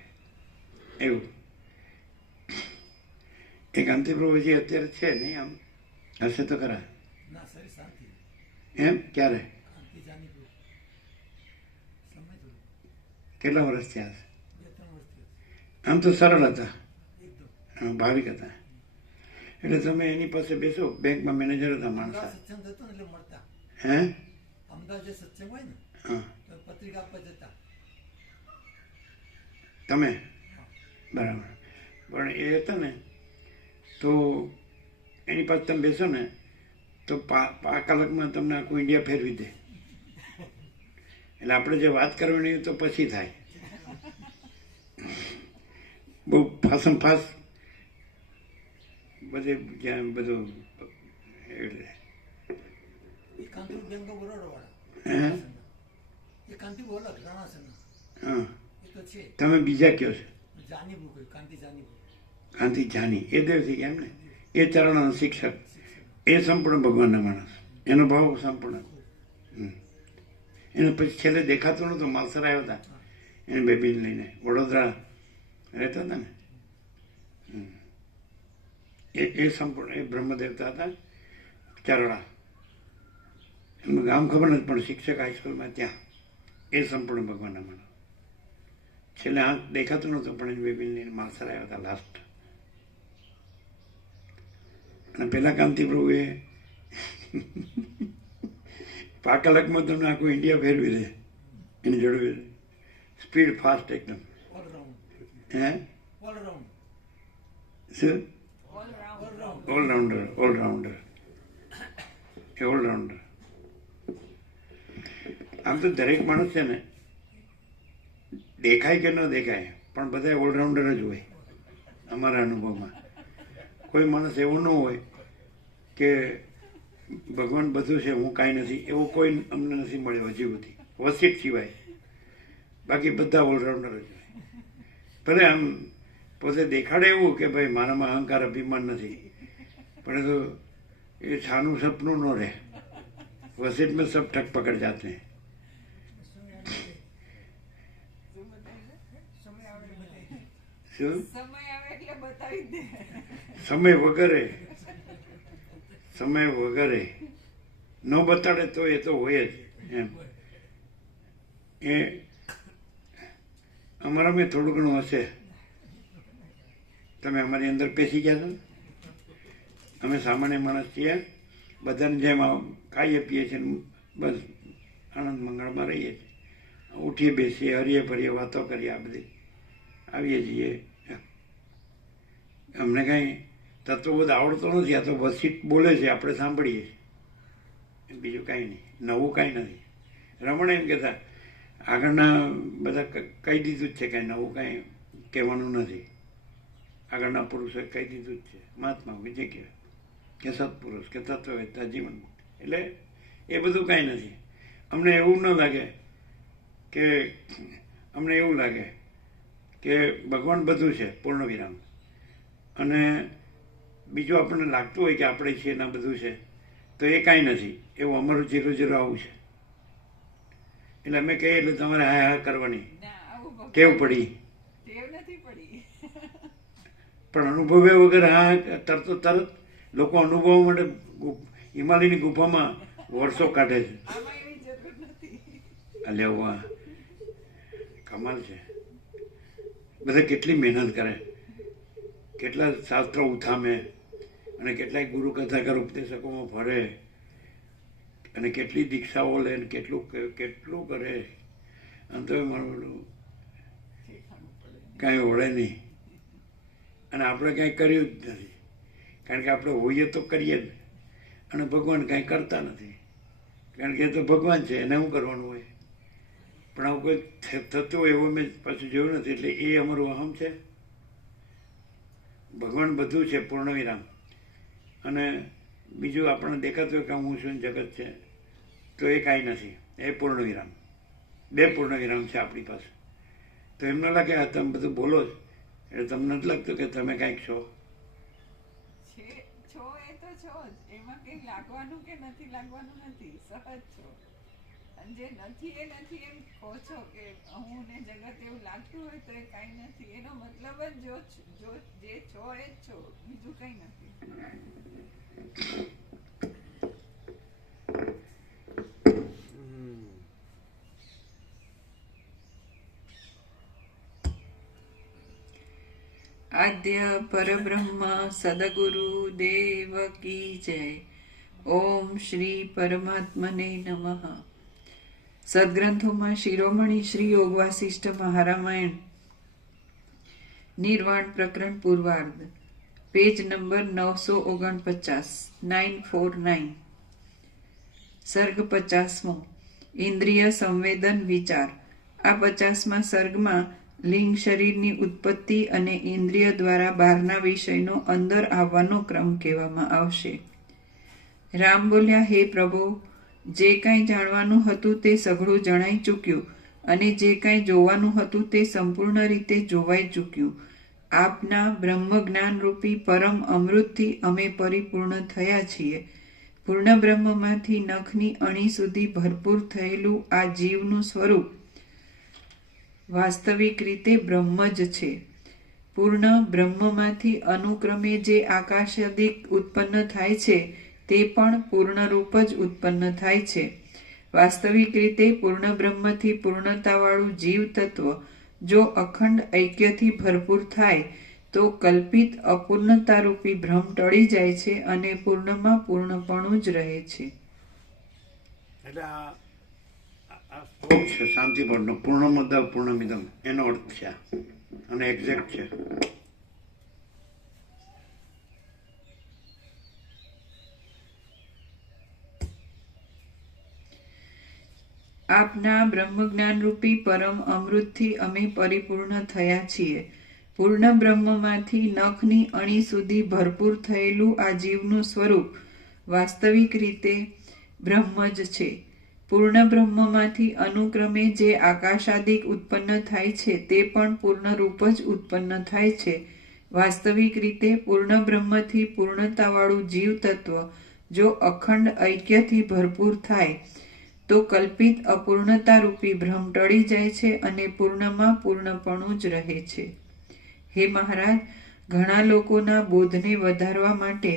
એવું. એક અંતિપ્રભુજી અત્યારે છે નહીં, આમ હશે તો ખરા એમ? ક્યારે? કેટલા વર્ષ થયા હશે? આમ તો સરળ હતા, ભાવિક હતા. એટલે તમે એની પાસે બેસો, બેંકમાં મેનેજર હતા માણસ. હે? અમદાવાદ જે સત્સંગ હોય ને, હા, પત્રિકા આપવા જતા, તમે બરાબર. પણ એ હતા ને તો એની પાસે તમે બેસો ને તો 5 કલાકમાં તમને આખું ઇન્ડિયા ફેરવી દે. એટલે આપણે જે વાત કરવાની તો પછી થાય. બહુ ફાસમ ફાસ બધે જ્યાં બધું એટલે એ કાંતિ બેંક બરોડા હે એ કાંતિ બોલો રાણાસના હા એ તો છે તમે બીજા કયો છો જાનીબુ કોઈ કાંતિ જાનીબુ કાંતિ જાની એ દેવથી કેમ ને એ ચરણનો શિક્ષક એ સંપૂર્ણ ભગવાનના માણસ એનો ભાવ સંપૂર્ણ. એને પછી છેલ્લે દેખાતો નહોતો. માલસર આવ્યા હતા એને બેબીને લઈને વડોદરા રહેતા હતા ને. એ સંપૂર્ણ એ બ્રહ્મદેવતા હતા ચારડા. એમનું ગામ ખબર નથી પણ શિક્ષક હાઈસ્કૂલમાં ત્યાં એ સંપૂર્ણ ભગવાનના માણસ. છેલ્લે આંખ દેખાતો નહોતો પણ એને બેબીને લઈને માલસર આવ્યા હતા લાસ્ટ. અને પેલા કાંતિ પ્રભુએ 5 કલાકમાં તમને આખું ઇન્ડિયા ફેરવી દે એની જોડે. સ્પીડ ફાસ્ટ એકદમ. હે શું ઓલરાઉન્ડર ઓલરાઉન્ડર એ ઓલરાઉન્ડર. આમ તો દરેક માણસ છે ને દેખાય કે ન દેખાય પણ બધા ઓલરાઉન્ડર જ હોય અમારા અનુભવમાં. કોઈ માણસ એવો ન હોય કે ભગવાન બધું છે હું કાંઈ નથી એવો કોઈ અમને નથી મળ્યો હજી સુધી વસીટ સિવાય. બાકી બધા ઓલરાઉન્ડર જ હોય. ભલે આમ પોતે દેખાડે એવું કે ભાઈ મારામાં અહંકાર અભિમાન નથી પણ એ તો એ છાનું સપનું ન રહે. વસીટ મેં સબ ઠક પકડ જાતે हैं. શું સમય આવે એટલે બતાવી દે. સમય વગરે ન બતાડે તો એ તો હોય જ એમ. એ અમારામાં થોડું ઘણું હશે. તમે અમારી અંદર પેસી ગયા છો. અમે સામાન્ય માણસ છીએ. બધાને જેમ ખાઈએ પીએ છીએ બસ આનંદ મંગળમાં રહીએ છીએ. ઉઠીએ બેસીએ હરીએ ફરીએ વાતો કરીએ આ બધી આવીએ છીએ. અમને કાંઈ તત્વ બધું આવડતો નથી. આ તો વસીટ બોલે છે આપણે સાંભળીએ છીએ. બીજું કાંઈ નહીં નવું કાંઈ નથી. રમણ એમ કહેતા આગળના બધા કહી દીધું જ છે કાંઈ નવું કાંઈ કહેવાનું નથી. આગળના પુરુષોએ કહી દીધું જ છે. મહાત્મા વિજય કહેવાય કે સત્પુરુષ કે તત્વવેત્તા જીવન. એટલે એ બધું કાંઈ નથી. અમને એવું ન લાગે કે અમને એવું લાગે કે ભગવાન બધું છે પૂર્ણ વિરામ. અને બીજું આપણને લાગતું હોય કે આપણે છીએ ના બધું છે તો એ કાંઈ નથી. એવું અમારું 0-0 આવું છે. એટલે અમે કહીએ એટલે તમારે હા કરવાની ના આવું ભગવાન ટેવ પડી. ટેવ નથી પડી. પણ અનુભવ્યા વગર હા તરત લોકો અનુભવવા માટે હિમાલયની ગુફામાં વર્ષો કાઢે છે. આમાં એવી જરૂર નથી. અલ્યા વાહ કમાલ છે. બધા કેટલી મહેનત કરે, કેટલા શાસ્ત્રો ઉથામે અને કેટલાય ગુરુ કથાકાર ઉપદેશકોમાં ફરે અને કેટલી દીક્ષાઓ લે ને કેટલું કરે. અને તો મારું કાંઈ ઓળે નહીં. અને આપણે કાંઈ કર્યું જ નથી કારણ કે આપણે હોઈએ તો કરીએ જ. અને ભગવાન કાંઈ કરતા નથી કારણ કે એ તો ભગવાન છે એને શું કરવાનું હોય. પણ આવું કોઈ થતું હોય એવું મેં પાછું જોયું નથી. એટલે એ અમારું અહમ છે. ભગવાન બધું છે પૂર્ણ વિરામ. અને બીજું આપણને દેખાતું હોય કે હું છું જગત છે તો એ કાંઈ નથી. એ પૂર્ણ વિરામ. 2 પૂર્ણ વિરામ છે આપણી પાસે. તો એમ ન લાગે આ તમે બધું બોલો જ એટલે તમને નથી લાગતું કે તમે કાંઈક છો. છો એ તો છો જ. એમાં કંઈ લાગવાનું કે નથી લાગવાનું નથી. સહજ છો. અને જે નથી એ નથી એમ કહો છો કે હું ને જગત એવું લાગતું હોય તો એ કાંઈ નથી. એનો મતલબ જ જો જે છો એ જ છો. બીજું કંઈ નથી. આદ્ય પરબ્રહ્મ સદગુરુ દેવ કી જય. ઓમ શ્રી પરમાત્મને નમઃ. સદગ્રંથોમાં શિરોમણી શ્રી યોગ વાસિષ્ઠ મહારામાયણ નિર્વાણ પ્રકરણ પૂર્વાર્ધ, પેજ નંબર 949, 949. સર્ગ 50મો, ઇન્દ્રિય સંવેદન વિચાર. આ 50મા સર્ગમાં લિંગ શરીરની ઉત્પત્તિ અને ઇન્દ્રિય દ્વારા બહારના વિષયનો અંદર આવવાનો ક્રમ કહેવામાં આવશે. રામ બોલ્યા, હે પ્રભુ, જે કાંઈ જાણવાનું હતું તે સઘળું જણાઈ ચૂક્યું અને જે કાંઈ જોવાનું હતું તે સંપૂર્ણ રીતે જોવાઈ ચૂક્યું. આપના બ્રહ્મ જ્ઞાનરૂપી પરમ અમૃતથી અમે પરિપૂર્ણ થયા છીએ. પૂર્ણ બ્રહ્મમાંથી નખની અણી સુધી ભરપૂર થયેલું આ જીવનું સ્વરૂપ વાસ્તવિક રીતે બ્રહ્મ જ છે. પૂર્ણ બ્રહ્મમાંથી અનુક્રમે જે આકાશાદિક ઉત્પન્ન થાય છે તે પણ પૂર્ણરૂપ જ ઉત્પન્ન થાય છે. વાસ્તવિક રીતે પૂર્ણ બ્રહ્મથી પૂર્ણતાવાળું જીવ તત્વ જો અખંડ ઐક્યથી ભરપૂર થાય તો કલ્પિત અપૂર્ણતારૂપી ભ્રમ ટળી જાય છે અને પૂર્ણમાં પૂર્ણપણું જ રહે છે. એટલે આ શ્લોક છે શાંતિપરનો, પૂર્ણમદ પૂર્ણમિદમ, એનો અર્થ છે અને એક્ઝેક્ટ છે. આપના બ્રહ્મજ્ઞાનરૂપી પરમ અમૃતથી અમે પરિપૂર્ણ થયા છીએ. પૂર્ણ બ્રહ્મમાંથી નખની અણી સુધી ભરપૂર થયેલું આ જીવનું સ્વરૂપ વાસ્તવિક રીતે બ્રહ્મ જ છે. પૂર્ણ બ્રહ્મમાંથી અનુક્રમે જે આકાશાદિક ઉત્પન્ન થાય છે તે પણ પૂર્ણરૂપ જ ઉત્પન્ન થાય છે. વાસ્તવિક રીતે પૂર્ણ બ્રહ્મથી પૂર્ણતાવાળું જીવ તત્વ જો અખંડ ઐક્યથી ભરપૂર થાય તો કલ્પિત અપૂર્ણતારૂપી ભ્રમ ટળી જાય છે અને પૂર્ણમાં પૂર્ણપણું જ રહે છે. હે મહારાજ, ઘણા લોકોના બોધને વધારવા માટે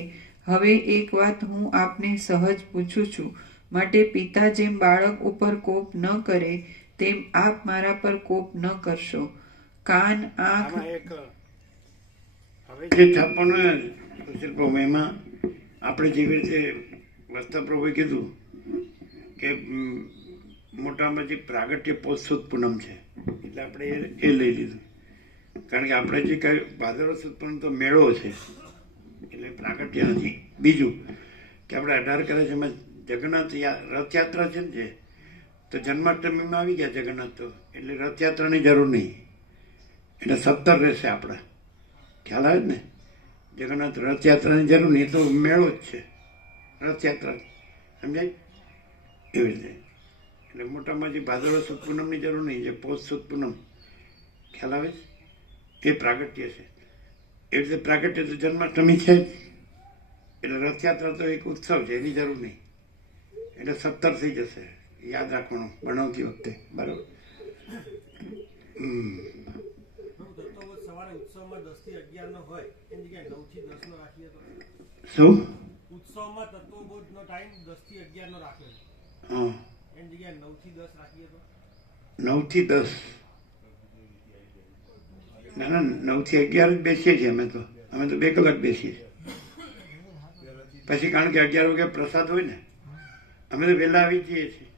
હવે એક વાત હું આપને સહજ પૂછું છું. માટે પિતા જેમ બાળક ઉપર કોપ ન કરે તેમ આપ મારા પર કોપ ન કરશો. કાન, આંખ. આમાં એક હવે જે 56 સુશીલ પ્રભુ, એમાં આપણે જેવી રીતે વસ્તા પ્રભુએ કીધું કે મોટામાં જે પ્રાગટ્ય પોષોત પૂનમ છે, એટલે આપણે એ લઈ લીધું. કારણ કે આપણે જે કઈ ભાદરવ સુદ પૂનમ તો મેળો છે, એટલે પ્રાગટ્ય નથી. બીજું કે આપણે 18 કરે છે એમાં જગન્નાથ રથયાત્રા છે ને, તો જન્માષ્ટમીમાં આવી ગયા જગન્નાથ, તો એટલે રથયાત્રાની જરૂર નહીં, એટલે 17 રહેશે આપણા. ખ્યાલ આવે ને? જગન્નાથ રથયાત્રાની જરૂર નહીં, તો મેળો જ છે રથયાત્રા, સમજાય? એવી રીતે એટલે મોટામાં જે ભાદરવ સુદ પૂનમની જરૂર નહીં, જે પોષ સુદ પૂનમ, ખ્યાલ આવે છે, એ પ્રાગટ્ય છે. એવી રીતે પ્રાગટ્ય તો જન્માષ્ટમી છે જ, એટલે રથયાત્રા તો એક ઉત્સવ છે, એની જરૂર નહીં. એટલે 17 થઈ જશે, યાદ રાખવાનું બનાવતી વખતે, બરાબર? સવારે ઉત્સવમાં 10 થી 11 નો હોય એની જગ્યાએ 9 થી 10 નો રાખીએ તો શું? ઉત્સવમાં તત્વબોધનો ટાઈમ 10 થી 11 નો રાખ્યો છે, હા, એની જગ્યાએ 9 થી 10 રાખીએ તો 9 થી 10. ના ના, 9 થી 11 જ બેસીએ છીએ અમે તો 2 કલાક બેસીએ છીએ. પછી કારણ કે 11 વાગે પ્રસાદ હોય ને, અમે તો વહેલા આવી જઈએ છીએ,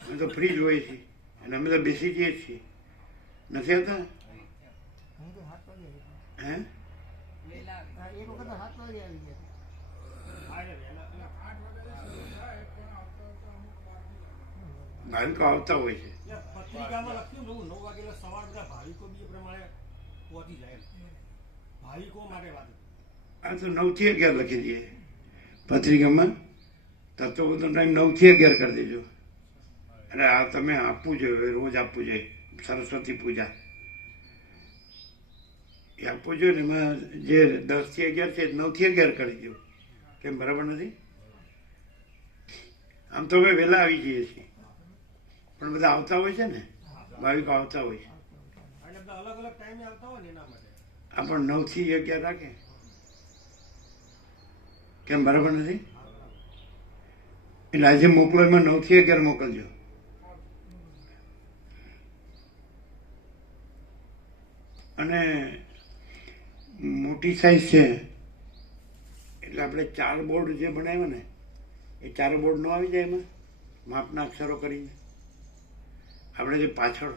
અમે તો ફ્રી જ હોઈએ છીએ અને અમે તો બેસી જઈએ છીએ. નથી આવતા? હે? વેલા આવે. એક વખત 7 વાગે આવી ગયા. આ એટલે ભાવિકો આવતા હોય છે. પત્રિકામાં લખ્યું 9 વાગે એટલે સવાર બધા ભાવિકો બી એ પ્રમાણે પહોંચી જાય. ભાવિકો માટે વાત. આ તો 9 થી 11 લખી દઈએ પત્રિકામાં. તત્વબોધનો ટાઈમ 9 થી 11 કરી દેજો. અને આ તમે આપવું જોઈએ, રોજ આપવું જોઈએ. સરસ્વતી પૂજા એ આપવું જોઈએ ને, એમાં જે 10 થી 11 છે 9 થી 11 કરી દો. કેમ, બરાબર નથી? આમ તો અમે વહેલા આવી જઈએ છીએ, પણ બધા આવતા હોય છે ને, ભાવિકો આવતા હોય છે. એટલે બધા અલગ અલગ ટાઈમે આવતા હોય ને એના માટે. આ પણ 9 થી 11 રાખે. કેમ, બરાબર નથી? એટલે આજે મોકલો એમાં 9 થી 11 મોકલજો. અને મોટી સાઈઝ છે એટલે આપણે 4 બોર્ડ જે બનાવ્યા ને, એ 4 બોર્ડ ન આવી જાય એમાં માપના અક્ષરો કરીને. આપણે જે પાછળ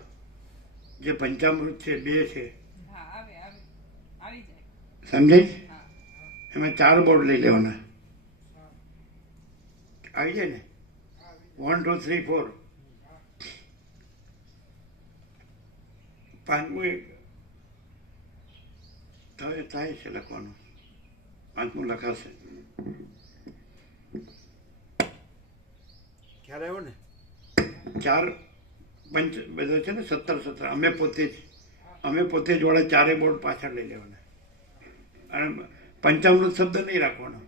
જે પંચામૃત છે 2 છે, હા, આવે સમજાય? હા એમાં 4 બોર્ડ લઈ લેવાના. આવી જાય ને? 1 2 3 4. પાંચમું એક થાય છે લખવાનું. પાંચમું લખાશે. ખ્યાલ આવ્યો ને? 4 પંચ બધા છે ને 17 અમે પોતે જોડે 4 બોર્ડ પાછળ લઈ લેવાના. અને પંચામૃત શબ્દ નહીં રાખવાનો.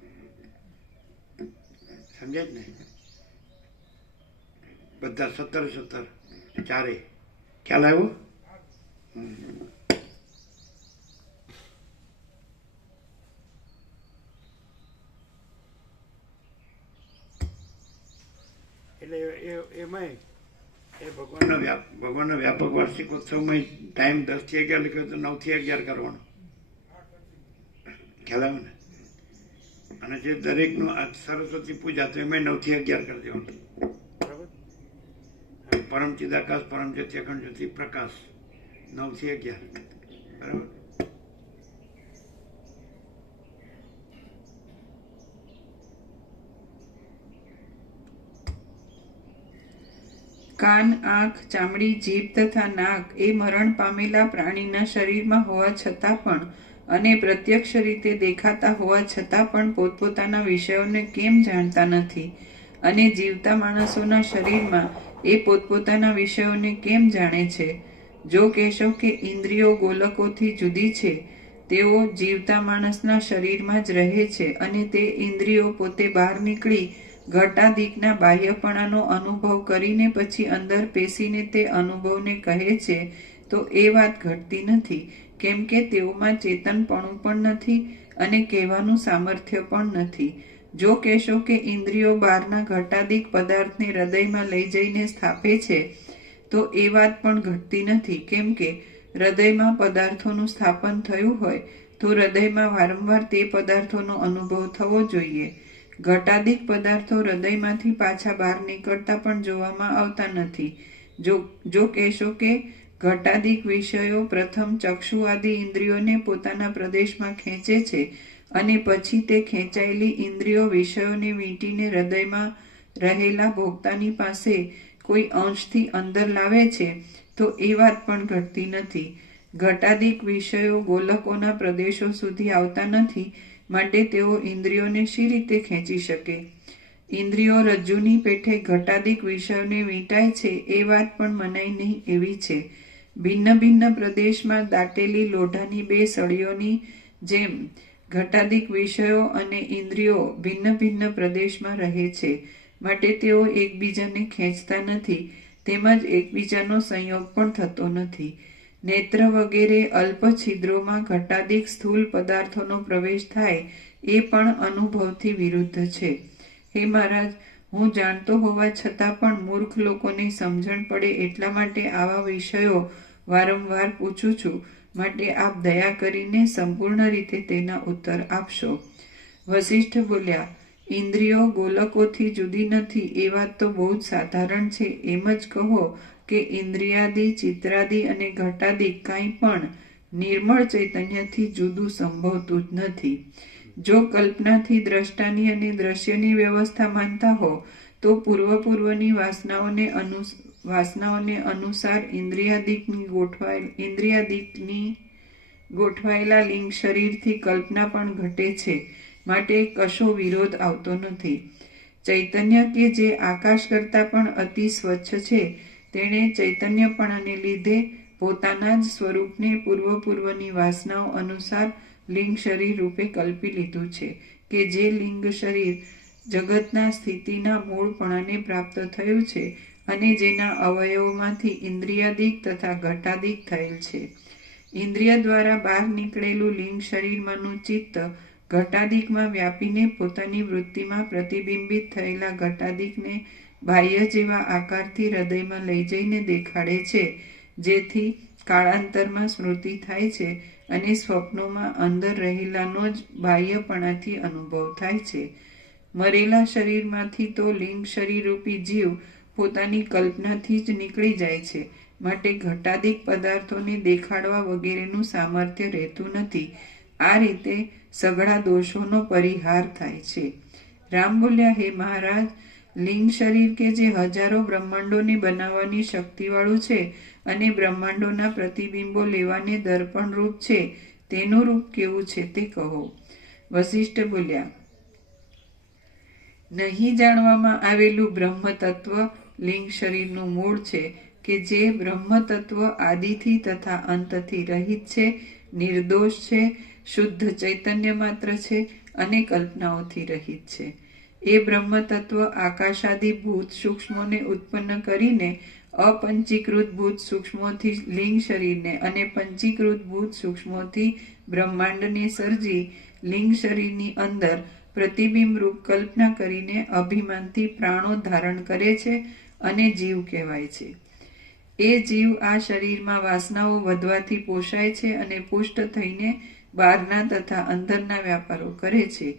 સમજાય જ ને? બધા 17 4. ખ્યાલ આવ્યો? એટલે એમાં એ ભગવાનનો વ્યાપક વાર્ષિકોત્સવમાં ટાઈમ 10 થી 11 લખ્યો તો 9 થી 11 કરવાનો. ખ્યાલ આવે ને? અને જે દરેકનું આ સરસ્વતી પૂજા તો એમાં 9 થી 11 કરી દેવાનું. બરાબર? પરમ ચિદાકાશ પરમ જ્યોતિ અખંડ જ્યોતિ પ્રકાશ 9 થી 11. બરાબર? કાન, આંખ, ચામડી, જીભ તથા નાક એ મરણ પામેલા પ્રાણીના શરીરમાં હોવા છતાં પણ અને પ્રત્યક્ષ રીતે દેખાતા હોવા છતાં પણ પોતપોતાના વિષયોને કેમ જાણતા નથી? અને જીવતા માણસોના શરીરમાં એ પોતપોતાના વિષયોને કેમ જાણે છે? જો કહેશો કે ઇન્દ્રિયો ગોલકોથી જુદી છે, તેઓ જીવતા માણસના શરીરમાં જ રહે છે અને તે ઇન્દ્રિયો પોતે બહાર નીકળી ઘટાદિકના બાહ્યપણાનો અનુભવ કરીને પછી અંદર પેસીને તે અનુભવને કહે છે, તો એ વાત ઘટતી નથી, કેમ કે તેઓમાં ચેતનપણું પણ નથી અને કહેવાનું સામર્થ્ય પણ નથી. જો કહેશો કે ઇન્દ્રિયો બહારના ઘટાદિક પદાર્થને હૃદયમાં લઈ જઈને સ્થાપે છે, તો એ વાત પણ ઘટતી નથી, કેમ કે હૃદયમાં પદાર્થોનું સ્થાપન થયું હોય તો હૃદયમાં વારંવાર તે પદાર્થોનો અનુભવ થવો જોઈએ. ઘટાદિક પદાર્થો હૃદયમાંથી પાછા બહાર નીકળતા પણ જોવામાં આવતા નથી. જો કહેશો કે ઘટાદિક વિષયો પ્રથમ ચક્ષુ આદિ ઇન્દ્રિયોને પોતાના પ્રદેશમાં ખેંચે છે અને પછી તે ખેંચાયેલી ઇન્દ્રિયો વિષયોને વીંટીને હૃદયમાં રહેલા ભોગતાની પાસે કોઈ અંશથી અંદર લાવે છે, તો એ વાત પણ ઘટતી નથી. ઘટાદિક વિષયો ગોલકોના પ્રદેશો સુધી આવતા નથી, માટે તેઓ ઇન્દ્રિયોને શી રીતે ખેંચી શકે? ઇન્દ્રિયો રજ્જુની પેઠે ઘટાદિક વિષયોને વીંટાય છે એ વાત પણ મનાય નહીં એવી છે. ભિન્ન ભિન્ન પ્રદેશમાં દાટેલી લોઢાની 2 સળીઓની જેમ ઘટાદિક વિષયો અને ઇન્દ્રિયો ભિન્ન ભિન્ન પ્રદેશમાં રહે છે, માટે તેઓ એકબીજાને ખેંચતા નથી, તેમજ એકબીજાનો સંયોગ પણ થતો નથી. નેત્ર વગેરે અલ્પ છિદ્રોમાં ઘટાદિક સ્થૂલ પદાર્થોનો પ્રવેશ થાય એ પણ અનુભવથી વિરુદ્ધ છે. હે મહારાજ, હું જાણતો હોવા છતાં પણ મૂર્ખ લોકોને સમજણ પડે એટલા માટે આવા વિષયો વારંવાર પૂછું છું, માટે આપ દયા કરીને સંપૂર્ણ રીતે તેના ઉત્તર આપશો. વશિષ્ઠ બોલ્યા, ઇન્દ્રિયો ગોલકોથી જુદી નથી એ વાત તો બહુ જ સાધારણ છે. એમ જ કહો કે ઇન્દ્રિયાદિ, ચિત્રાદિ અને ઘટાદિ કાંઈ પણ નિર્મળ ચૈતન્યથી જુદું સંભવતું જ નથી. જો કલ્પનાથી દ્રષ્ટાની અને દ્રશ્યની વ્યવસ્થા માનતા હો તો પૂર્વની વાસનાઓને અનુસાર ઇન્દ્રિયાદિકની ગોઠવાયેલા લિંગ શરીરથી કલ્પના પણ ઘટે છે, માટે કશો વિરોધ આવતો નથી. ચૈતન્ય કે જે આકાશ કરતાં પણ અતિ સ્વચ્છ છે, તેણે ચૈતન્યપણાને લીધે પોતાના જ સ્વરૂપને પૂર્વની વાસનાઓ અનુસાર લિંગ શરીર રૂપે કલ્પી લીધું છે, કે જે લિંગ શરીર જગતના સ્થિતિના મૂળપણાને પ્રાપ્ત થયું છે અને જેના અવયવોમાંથી ઇન્દ્રિયાદિક તથા ઘટાદિક થયેલ છે. ઇન્દ્રિય દ્વારા બહાર નીકળેલું લિંગ શરીરમાંનું ચિત્ત ઘટાદિકમાં વ્યાપીને પોતાની વૃત્તિમાં પ્રતિબિંબિત થયેલા ઘટાદિકને બાહ્ય જેવા આકારથી હૃદયમાં લઈ જઈને દેખાડે છે, જેથી કાળાંતરમાં સ્મૃતિ થાય છે અને સ્વપ્નોમાં અંદર રહેલાનો જ બાહ્યપણાથી અનુભવ થાય છે. મરેલા શરીરમાંથી તો લિંગ શરીરરૂપી જીવ પોતાની કલ્પનાથી જ નીકળી જાય છે, માટે ઘટાદિક પદાર્થોને દેખાડવા વગેરેનું સામર્થ્ય રહેતું નથી. આ રીતે સઘળા દોષોનો પરિહાર થાય છે. રામ બોલ્યા, હે મહારાજ, લિંગ શરીર કે જે હજારો બ્રહ્માંડોને બનાવવાની શક્તિવાળું છે અને બ્રહ્માંડોના પ્રતિબિંબો લેવાને દર્પણ રૂપ છે, તેનું રૂપ કેવું છે તે કહો. વશિષ્ઠ બોલ્યા, નહીં જાણવામાં આવેલું બ્રહ્મ તત્વ લિંગ શરીરનું મૂળ છે કે જે બ્રહ્મ તત્વ આદિથી તથા અંતથી રહિત છે, નિર્દોષ છે, શુદ્ધ ચૈતન્ય માત્ર છે અને કલ્પનાઓથી રહિત છે. એ બ્રહ્મ તત્વ આકાશાદિ ભૂત સૂક્ષ્મોને ઉત્પન્ન કરીને અપંચીકૃત ભૂત સૂક્ષ્મોથી લિંગ શરીરને અને પંચીકૃત ભૂત સૂક્ષ્મોથી બ્રહ્માંડને સર્જી લિંગ શરીરની અંદર પ્રતિબિંબ રૂપ કલ્પના કરીને અભિમાનથી પ્રાણો ધારણ કરે છે અને જીવ કહેવાય છે. એ જીવ આ શરીરમાં વાસનાઓ વધવાથી પોષાય છે અને પુષ્ટ થઈને બહારના તથા અંદરના વ્યાપારો કરે છે.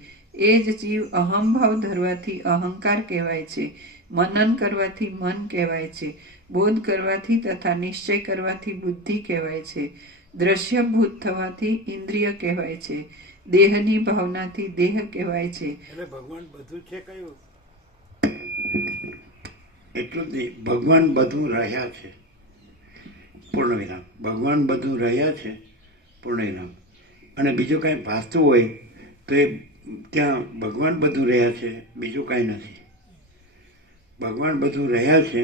એ જ જીવ અહંભાવ ધરવાથી અહંકાર કહેવાય છે, મનન કરવાથી મન કહેવાય છે, બોધ કરવાથી તથા નિશ્ચય કરવાથી બુદ્ધિ કહેવાય છે, દ્રશ્યભૂત થવાથી ઇન્દ્રિય કહેવાય છે, દેહની ભાવનાથી દેહ કહેવાય છે. એટલે ભગવાન બધું છે કયું? એટલું જ નહીં, ભગવાન બધું રહ્યા છે, પૂર્ણ વિરામ. ભગવાન બધું રહ્યા છે, પૂર્ણ વિરામ. અને બીજું કાંઈ ભાસતું હોય તો એ ત્યાં ભગવાન બધું રહ્યા છે, બીજું કાંઈ નથી. ભગવાન બધું રહ્યા છે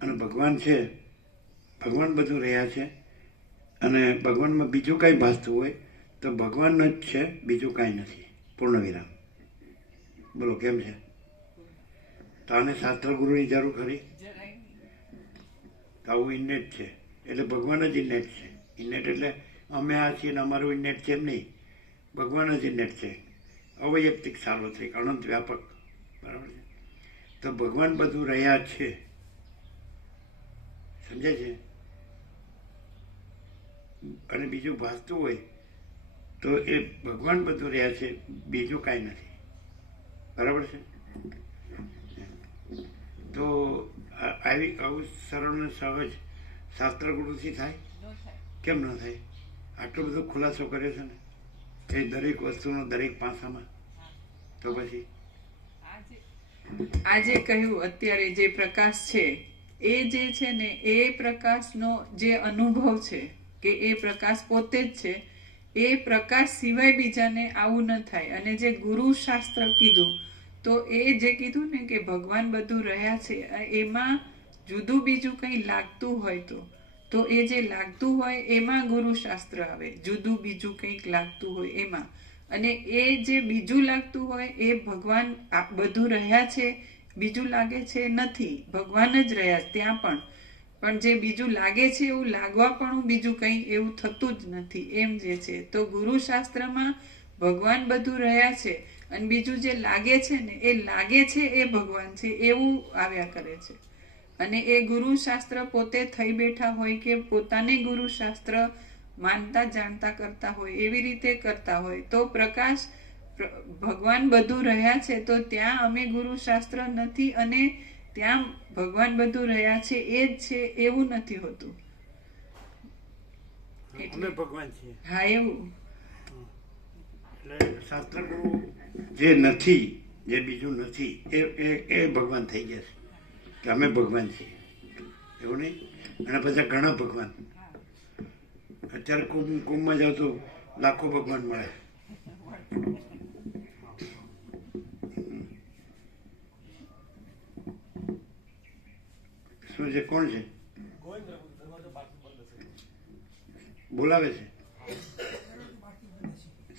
અને ભગવાન છે, ભગવાન બધું રહ્યા છે અને ભગવાનમાં બીજું કાંઈ ભાસતું હોય તો ભગવાન જ છે, બીજું કાંઈ નથી. પૂર્ણ વિરામ. બોલો કેમ છે? તો આને શાસ્ત્ર ગુરુની જરૂર ખરી? જરાય નહીં. તો આવું ઇન્નેટ છે, એટલે ભગવાન જ ઇન્નેટ છે. ઇન્નેટ એટલે અમે આ છીએ ને અમારું ઇન્નેટ છે એમ નહીં, ભગવાન જ ઇન્નેટ છે. અવૈયક્તિક, સાર્વત્રિક, અનંત વ્યાપક. બરાબર છે? તો ભગવાન બધું રહ્યા છે, સમજાય છે? અને બીજું ભાસતું હોય તો એ ભગવાન બધું રહ્યા છે, બીજું કાંઈ નથી. બરાબર છે? તો આવું સરળ અને સહજ શાસ્ત્ર ગુરુથી થાય? ન થાય. કેમ ન થાય? આટલો બધો ખુલાસો કર્યો છે ને એ દરેક વસ્તુનો દરેક પાસામાં. તો પછી આજે કહ્યું અત્યારે જે પ્રકાશ છે એ જે છે ને એ પ્રકાશનો જે અનુભવ છે કે એ પ્રકાશ પોતે જ છે, એ પ્રકાશ સિવાય બીજાને આવું ન થાય. અને જે ગુરુ શાસ્ત્ર કીધું તો એ જે કીધું ને કે ભગવાન બધું રહ્યા છે, એમાં જુદું બીજું કંઈ લાગતું હોય તો એ જે લાગતું હોય એમાં ગુરુ શાસ્ત્ર આવે, જુદું બીજું કંઈક લાગતું હોય એમાં. અને એ જે બીજું લાગતું હોય એ ભગવાન બધું રહ્યા છે, બીજું લાગે છે નથી, ભગવાન જ રહ્યા છે ત્યાં પણ જે બીજું લાગે છે એવું લાગવા પણ બીજું કંઈ એવું થતું જ નથી, એમ જે છે. તો ગુરુ શાસ્ત્રમાં ભગવાન બધું રહ્યા છે અને બીજું જે લાગે છે ને એ લાગે છે એ ભગવાન છે એવું આવ્યા કરે છે. અને એ ગુરુ શાસ્ત્ર પોતે થઈ બેઠા હોય કે પોતાને ગુરુ શાસ્ત્ર માનતા જાણતા કરતા હોય એવી રીતે કરતા હોય તો પ્રકાશ ભગવાન બધું રહ્યા છે તો ત્યાં અમે ગુરુ શાસ્ત્ર નથી અને ત્યાં ભગવાન બધું રહ્યા છે એ જ છે એવું નથી હોતું. અમે ભગવાન છીએ. હા, એવું. એટલે શાસ્ત્ર ગુરુ જે નથી, જે બીજું નથી એ ભગવાન થઈ ગયા છે કે અમે ભગવાન છીએ, એવું નહીં? અને પછી ઘણા ભગવાન. અત્યારે કુંભમાં જાવ તો લાખો ભગવાન મળે. શું છે? કોણ છે? બોલાવે છે.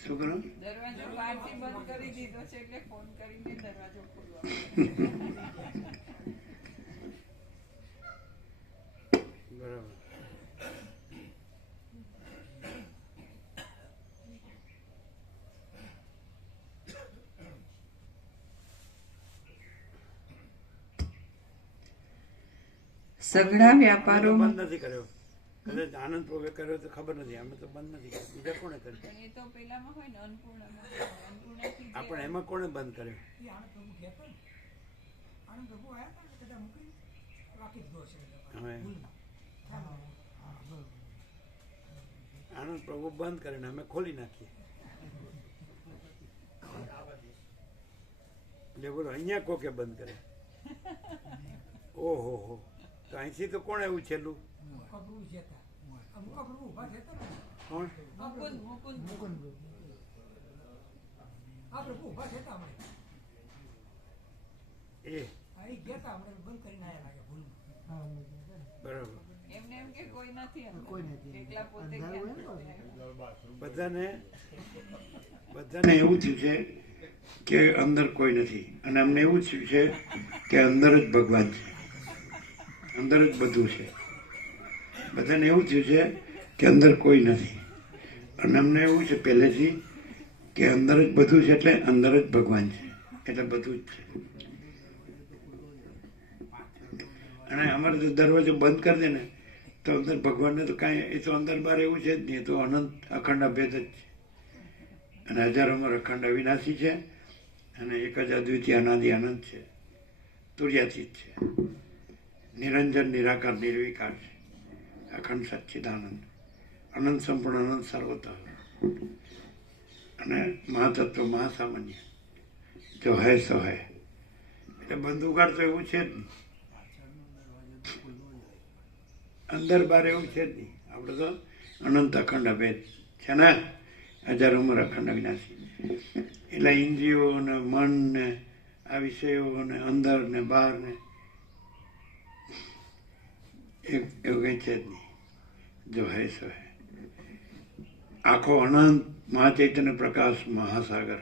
શું કરો? દરવાજો બહારથી બંધ કરી દીધો છે એટલે ફોન કરીને દરવાજો ખોલવા. બરાબર. સઘળા વ્યાપારો બંધ નથી કર્યો, કદાચ આનંદ પૂર્વક કર્યો તો ખબર નથી. અમે તો બંધ નથી કર્યો. બીજા કોણે કર્યો? પણ એ તો પેલામાં હોય ને અન્નપૂર્ણામાં. અન્નપૂર્ણાથી જે આપણે એમાં કોણે બંધ કર્યો? હવે આનંદ પ્રભુ બંધ કરીને અમે ખોલી નાખીએ. એટલે બોલો અહીંયા કોકે બંધ કરે? ઓહો હો, તો અહીંથી તો કોણ એવું છેલ્લું? કોણ? મુકુંદ એ બરાબર. એમને એમ કે કોઈ નથી અંદર. કોઈ નથી. એકલા પોતે અંધારું જ્ઞાન હોય ને? બધાને એવું થયું છે કે અંદર કોઈ નથી, અને અમને એવું થયું છે કે અંદર જ ભગવાન છે, અંદર જ બધું છે. બધાને એવું થયું છે કે અંદર કોઈ નથી, અને અમને એવું છે પહેલેથી કે અંદર જ બધું છે, એટલે અંદર જ ભગવાન છે, એટલે બધું જ છે. અને અમારે તો દરવાજો બંધ કરી દે ને તો અંદર ભગવાનને તો કાંઈ, એ તો અંદર બહાર એવું છે જ નહીં, એ તો અનંત અખંડ અભેદ જ છે. અને હજારોમાં અખંડ અવિનાશી છે, અને એક જ અદ્વિતીય અનાદિ આનંદ છે, તુર્યાતીત છે, નિરંજન નિરાકાર નિર્વિકાર છે, અખંડ સચ્ચિદાનંદ, અનંત સંપૂર્ણ અનંત સર્વતઃ, અને મહાતત્વ મહાસામાન્ય, જો હૈ સો હૈ. એટલે બંધ ઉગાડ તો એવું છે જ નહીં, અંદર બહાર એવું છે જ નહીં. આપણે તો અનંત અખંડ અભેદ છે ને, હજાર ઉંમર અખંડ અવિનાશી. એટલે ઇન્દ્રિયો ને મન ને આ વિષયો ને અંદર ને બહાર ને એવું કંઈ છે જ નહીં. જો હૈ સો હૈ. આખો અનંત મહાચૈતન્ય પ્રકાશ મહાસાગર.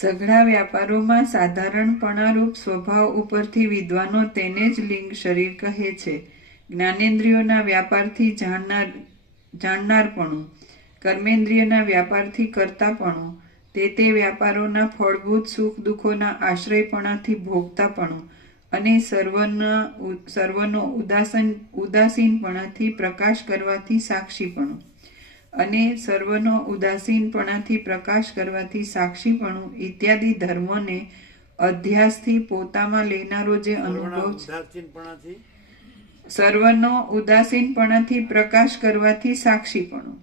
સઘળા વ્યાપારોમાં સાધારણપણારૂપ સ્વભાવ ઉપરથી વિદ્વાનો તેને જ લિંગ શરીર કહે છે. જ્ઞાનેન્દ્રિયોના વ્યાપારથી જાણનારપણું, કર્મેન્દ્રિયના વ્યાપારથી કર્તાપણું, તે વ્યાપારોના ફળભૂત સુખ દુઃખોના આશ્રયપણાથી ભોગતાપણું, અને સર્વનો ઉદાસીનપણાથી પ્રકાશ કરવાથી સાક્ષીપણું, અને સર્વનો ઉદાસીનપણાથી પ્રકાશ કરવાથી સાક્ષીપણું ઇત્યાદિ ધર્મોને અધ્યાસથી પોતામાં લેનારો જે અનુભવ છે, સર્વનો ઉદાસીનપણાથી પ્રકાશ કરવાથી સાક્ષીપણું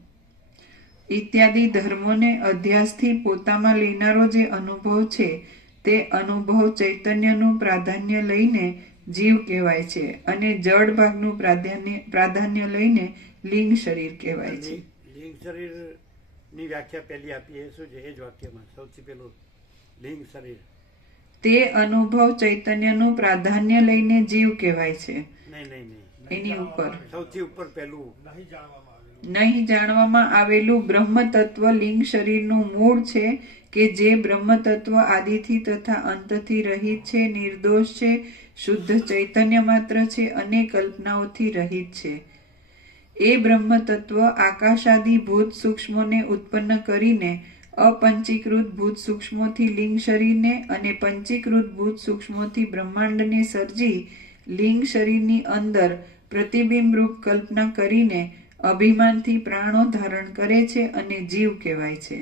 ઇત્યાદિ ધર્મોને અધ્યાસથી પોતામાં લેનારો જે અનુભવ છે, તે અનુભવ ચૈતન્યનું પ્રાધાન્ય લઈને જીવ કહેવાય છે, અને જડ ભાગનું પ્રાધાન્ય લઈને લિંગ શરીર કહેવાય છે. લિંગ શરીરની વ્યાખ્યા પહેલી આપી, એ શું છે? એ જ વાક્યમાં સૌથી પહેલું લિંગ શરીર. તે અનુભવ ચૈતન્યનું પ્રાધાન્ય લઈને જીવ કહેવાય છે. નહીં, એની ઉપર સૌથી ઉપર પહેલું નહીં જાણવામાં આવેલું બ્રહ્મ તત્વ લિંગ શરીરનું મૂળ છે, કે જે બ્રહ્મ તત્વ આદિથી તથા અંતથી રહિત છે, નિર્દોષ છે, શુદ્ધ ચૈતન્ય માત્ર છે, અને કલ્પનાઓથી રહિત છે. એ બ્રહ્મ તત્વ આકાશાદિ ભૂત સૂક્ષ્મોને ઉત્પન્ન કરીને અપંચીકૃત ભૂત સૂક્ષ્મોથી લિંગ શરીરને અને પંચીકૃત ભૂત સૂક્ષ્મોથી બ્રહ્માંડને સર્જી લિંગ શરીરની અંદર પ્રતિબિંબ રૂપ કલ્પના કરીને અભિમાનથી પ્રાણો ધારણ કરે છે, અને જીવ કહેવાય છે.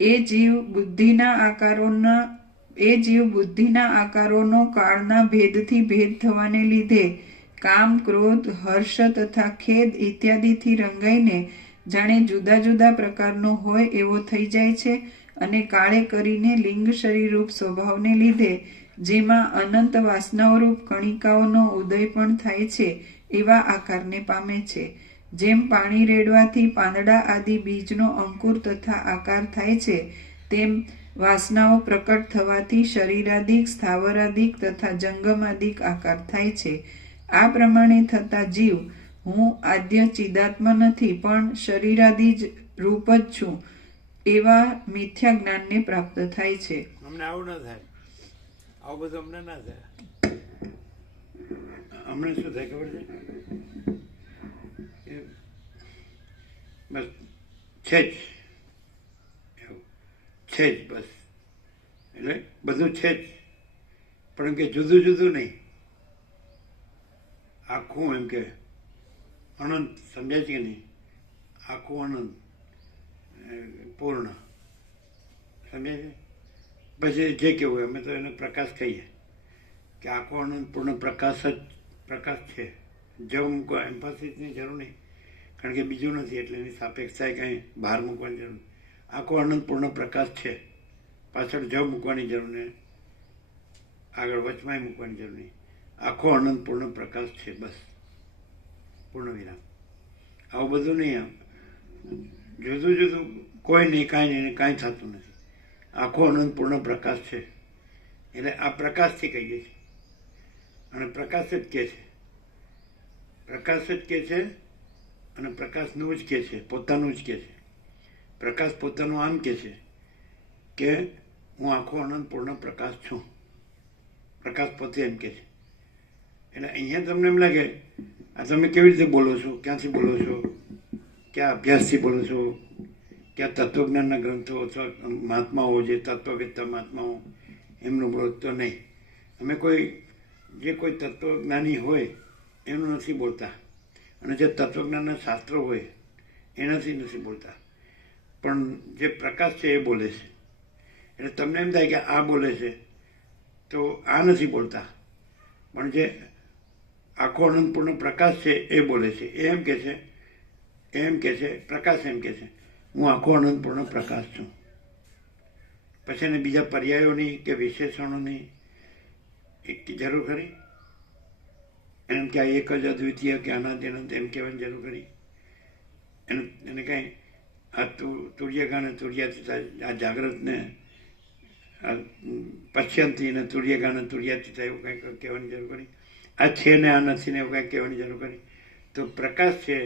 એ જીવ બુદ્ધિના આકારોનો કાળના ભેદથી ભેદ થવાને લીધે કામ, ક્રોધ, હર્ષ તથા ખેદ ઇત્યાદિથી રંગાઈને જાણે જુદા જુદા પ્રકારનો હોય એવો થઈ જાય છે, અને કાળે કરીને લિંગ શરીરરૂપ સ્વભાવને લીધે જેમાં અનંત વાસનાઓરૂપ કણિકાઓનો ઉદય પણ થાય છે, એવા આકારને પામે છે. જેમ પાણી રેડવાથી પાંદડા આદિ બીજનો અંકુર તથા આકાર થાય છે, તેમ વાસનાઓ પ્રકટ થવાથી શરીરાદિક, સ્થાવરાદિક તથા જંગમાદિક આકાર થાય છે. આ પ્રમાણે થતા જીવ હું આદ્ય ચિદાત્મા નથી, પણ શરીરાદિ જ રૂપ જ છું, એવા મિથ્યા જ્ઞાનને પ્રાપ્ત થાય છે. અમને આવું ના થાય, આવું બધું અમને ના થાય. અમને શું થાય ખબર છે? બસ છે જ એવું છે જ, બસ. એટલે બધું છે જ, પણ કે જુદું જુદું નહીં. આખું એમ કે અનંત સમજાય છે કે નહીં? આખું અનંત પૂર્ણ સમજાય છે. પછી જે કેવું હોય અમે તો એને પ્રકાશ કહીએ કે આખો અનંત પૂર્ણ પ્રકાશ જ પ્રકાશ છે. જવ મૂકો એમ્ફાસિસની જરૂર નહીં, કારણ કે બીજું નથી એટલે એની સાપેક્ષતાએ કંઈ બહાર મૂકવાની જરૂર નહીં. આખો અનંત પૂર્ણ પ્રકાશ છે, પાછળ જવ મૂકવાની જરૂર નહીં, આગળ વચમાં મૂકવાની જરૂર નહીં. આખો અનંત પૂર્ણ પ્રકાશ છે, બસ પૂર્ણ વિરામ. આવું બધું નહીં, આમ જુદું જુદું કોઈ નહીં, કાંઈ નહીં, કાંઈ થતું નથી. આખો અનંત પૂર્ણ પ્રકાશ છે એટલે આ પ્રકાશથી કહીએ છીએ. અને પ્રકાશ જ કે છે, પ્રકાશ જ કે છે અને પ્રકાશનું જ કે છે, પોતાનું જ કે છે. પ્રકાશ પોતાનું આમ કે છે કે હું આખો અનંત પૂર્ણ પ્રકાશ છું. પ્રકાશ પોતે એમ કે છે. એટલે અહીંયા તમને એમ લાગે આ તમે કેવી રીતે બોલો છો, ક્યાંથી બોલો છો, ક્યાં અભ્યાસથી બોલો છો, ક્યાં તત્વજ્ઞાનના ગ્રંથો અથવા મહાત્માઓ જે તત્વવેત્તા મહાત્માઓ એમનું બોલો તો નહીં. અમે જે કોઈ તત્વજ્ઞાની હોય એનું નથી બોલતા, અને જે તત્વજ્ઞાનના શાસ્ત્રો હોય એનાથી નથી બોલતા, પણ જે પ્રકાશ છે એ બોલે છે. એટલે તમને એમ થાય કે આ બોલે છે તો આ નથી બોલતા, પણ જે આખો અનંતપૂર્ણ પ્રકાશ છે એ બોલે છે. એમ કે છે પ્રકાશ એમ કે છે હું આખો અનંતપૂર્ણ પ્રકાશ છું. પછી એને બીજા પર્યાયોની કે વિશેષણોની જરૂર ખરી? એમ કે આ એક જ અદ્વિતીય કે અનાદિ અનંત એમ કહેવાની જરૂર ખરી? એને કાંઈ આ તુર્યગાન તુર્યાતીતા, આ જાગ્રતને પશ્યંતી ને તુર્યગાન તુર્યાતીતા એવું કંઈક કહેવાની જરૂર ખરી? આ છે ને આ નથી ને એવું કંઈક કહેવાની જરૂર ખરી? તો પ્રકાશ છે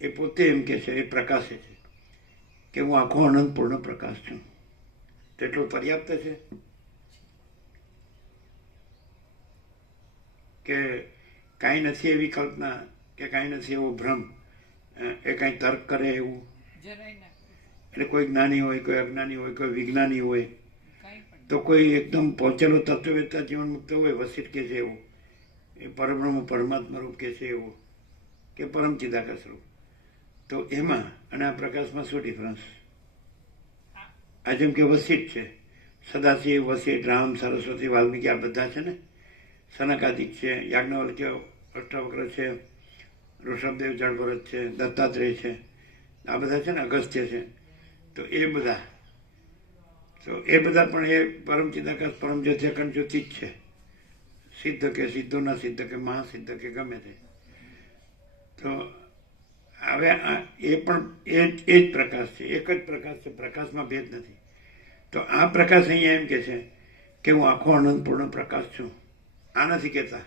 એ પોતે એમ કે છે, એ પ્રકાશ છે કે હું આખો અનંત પૂર્ણ પ્રકાશ છું. તેટલું પર્યાપ્ત છે કે કાંઈ નથી એવી કલ્પના કે કાંઈ નથી એવો ભ્રમ એ કાંઈ તર્ક કરે એવું? જરાય ના. એટલે કોઈ જ્ઞાની હોય, કોઈ અજ્ઞાની હોય, કોઈ વિજ્ઞાની હોય, કાંઈ પણ તો કોઈ એકદમ પહોંચેલો તત્વવેત્તા જીવન મુક્ત હોય, વસિત કે છે એવું, એ પરબ્રહ્મ પરમાત્મા રૂપ કે છે એવું, કે પરમ ચિદાકાશ રૂપ, તો એમાં અને આ પ્રકાશમાં શું ડિફરન્સ? આ જેમ કે વસિત છે, સદાશિવ, વસિત, રામ, સરસ્વતી, વાલ્મીકી આ બધા છે ને, સનકાદિક છે, યાજ્ઞવલ્ક્ય, અષ્ટાવક્ર છે, ઋષભદેવ, જળભરત છે, દત્તાત્રેય છે, આ બધા છે ને, અગસ્ત્ય છે, તો એ બધા પણ એ પરમ ચિદાકાશ પરમ જ્યોતિ અખંડ જ્યોતિ જ છે. સિદ્ધ કે સિદ્ધો ના સિદ્ધ કે મહાસિદ્ધ કે ગમે તે. તો હવે એ પણ એ જ પ્રકાશ છે, એક જ પ્રકાશ છે, પ્રકાશમાં ભેદ નથી. તો આ પ્રકાશ અહીંયા એમ કે છે કે હું આખો અનંતપૂર્ણ પ્રકાશ છું. આ નથી કહેતા.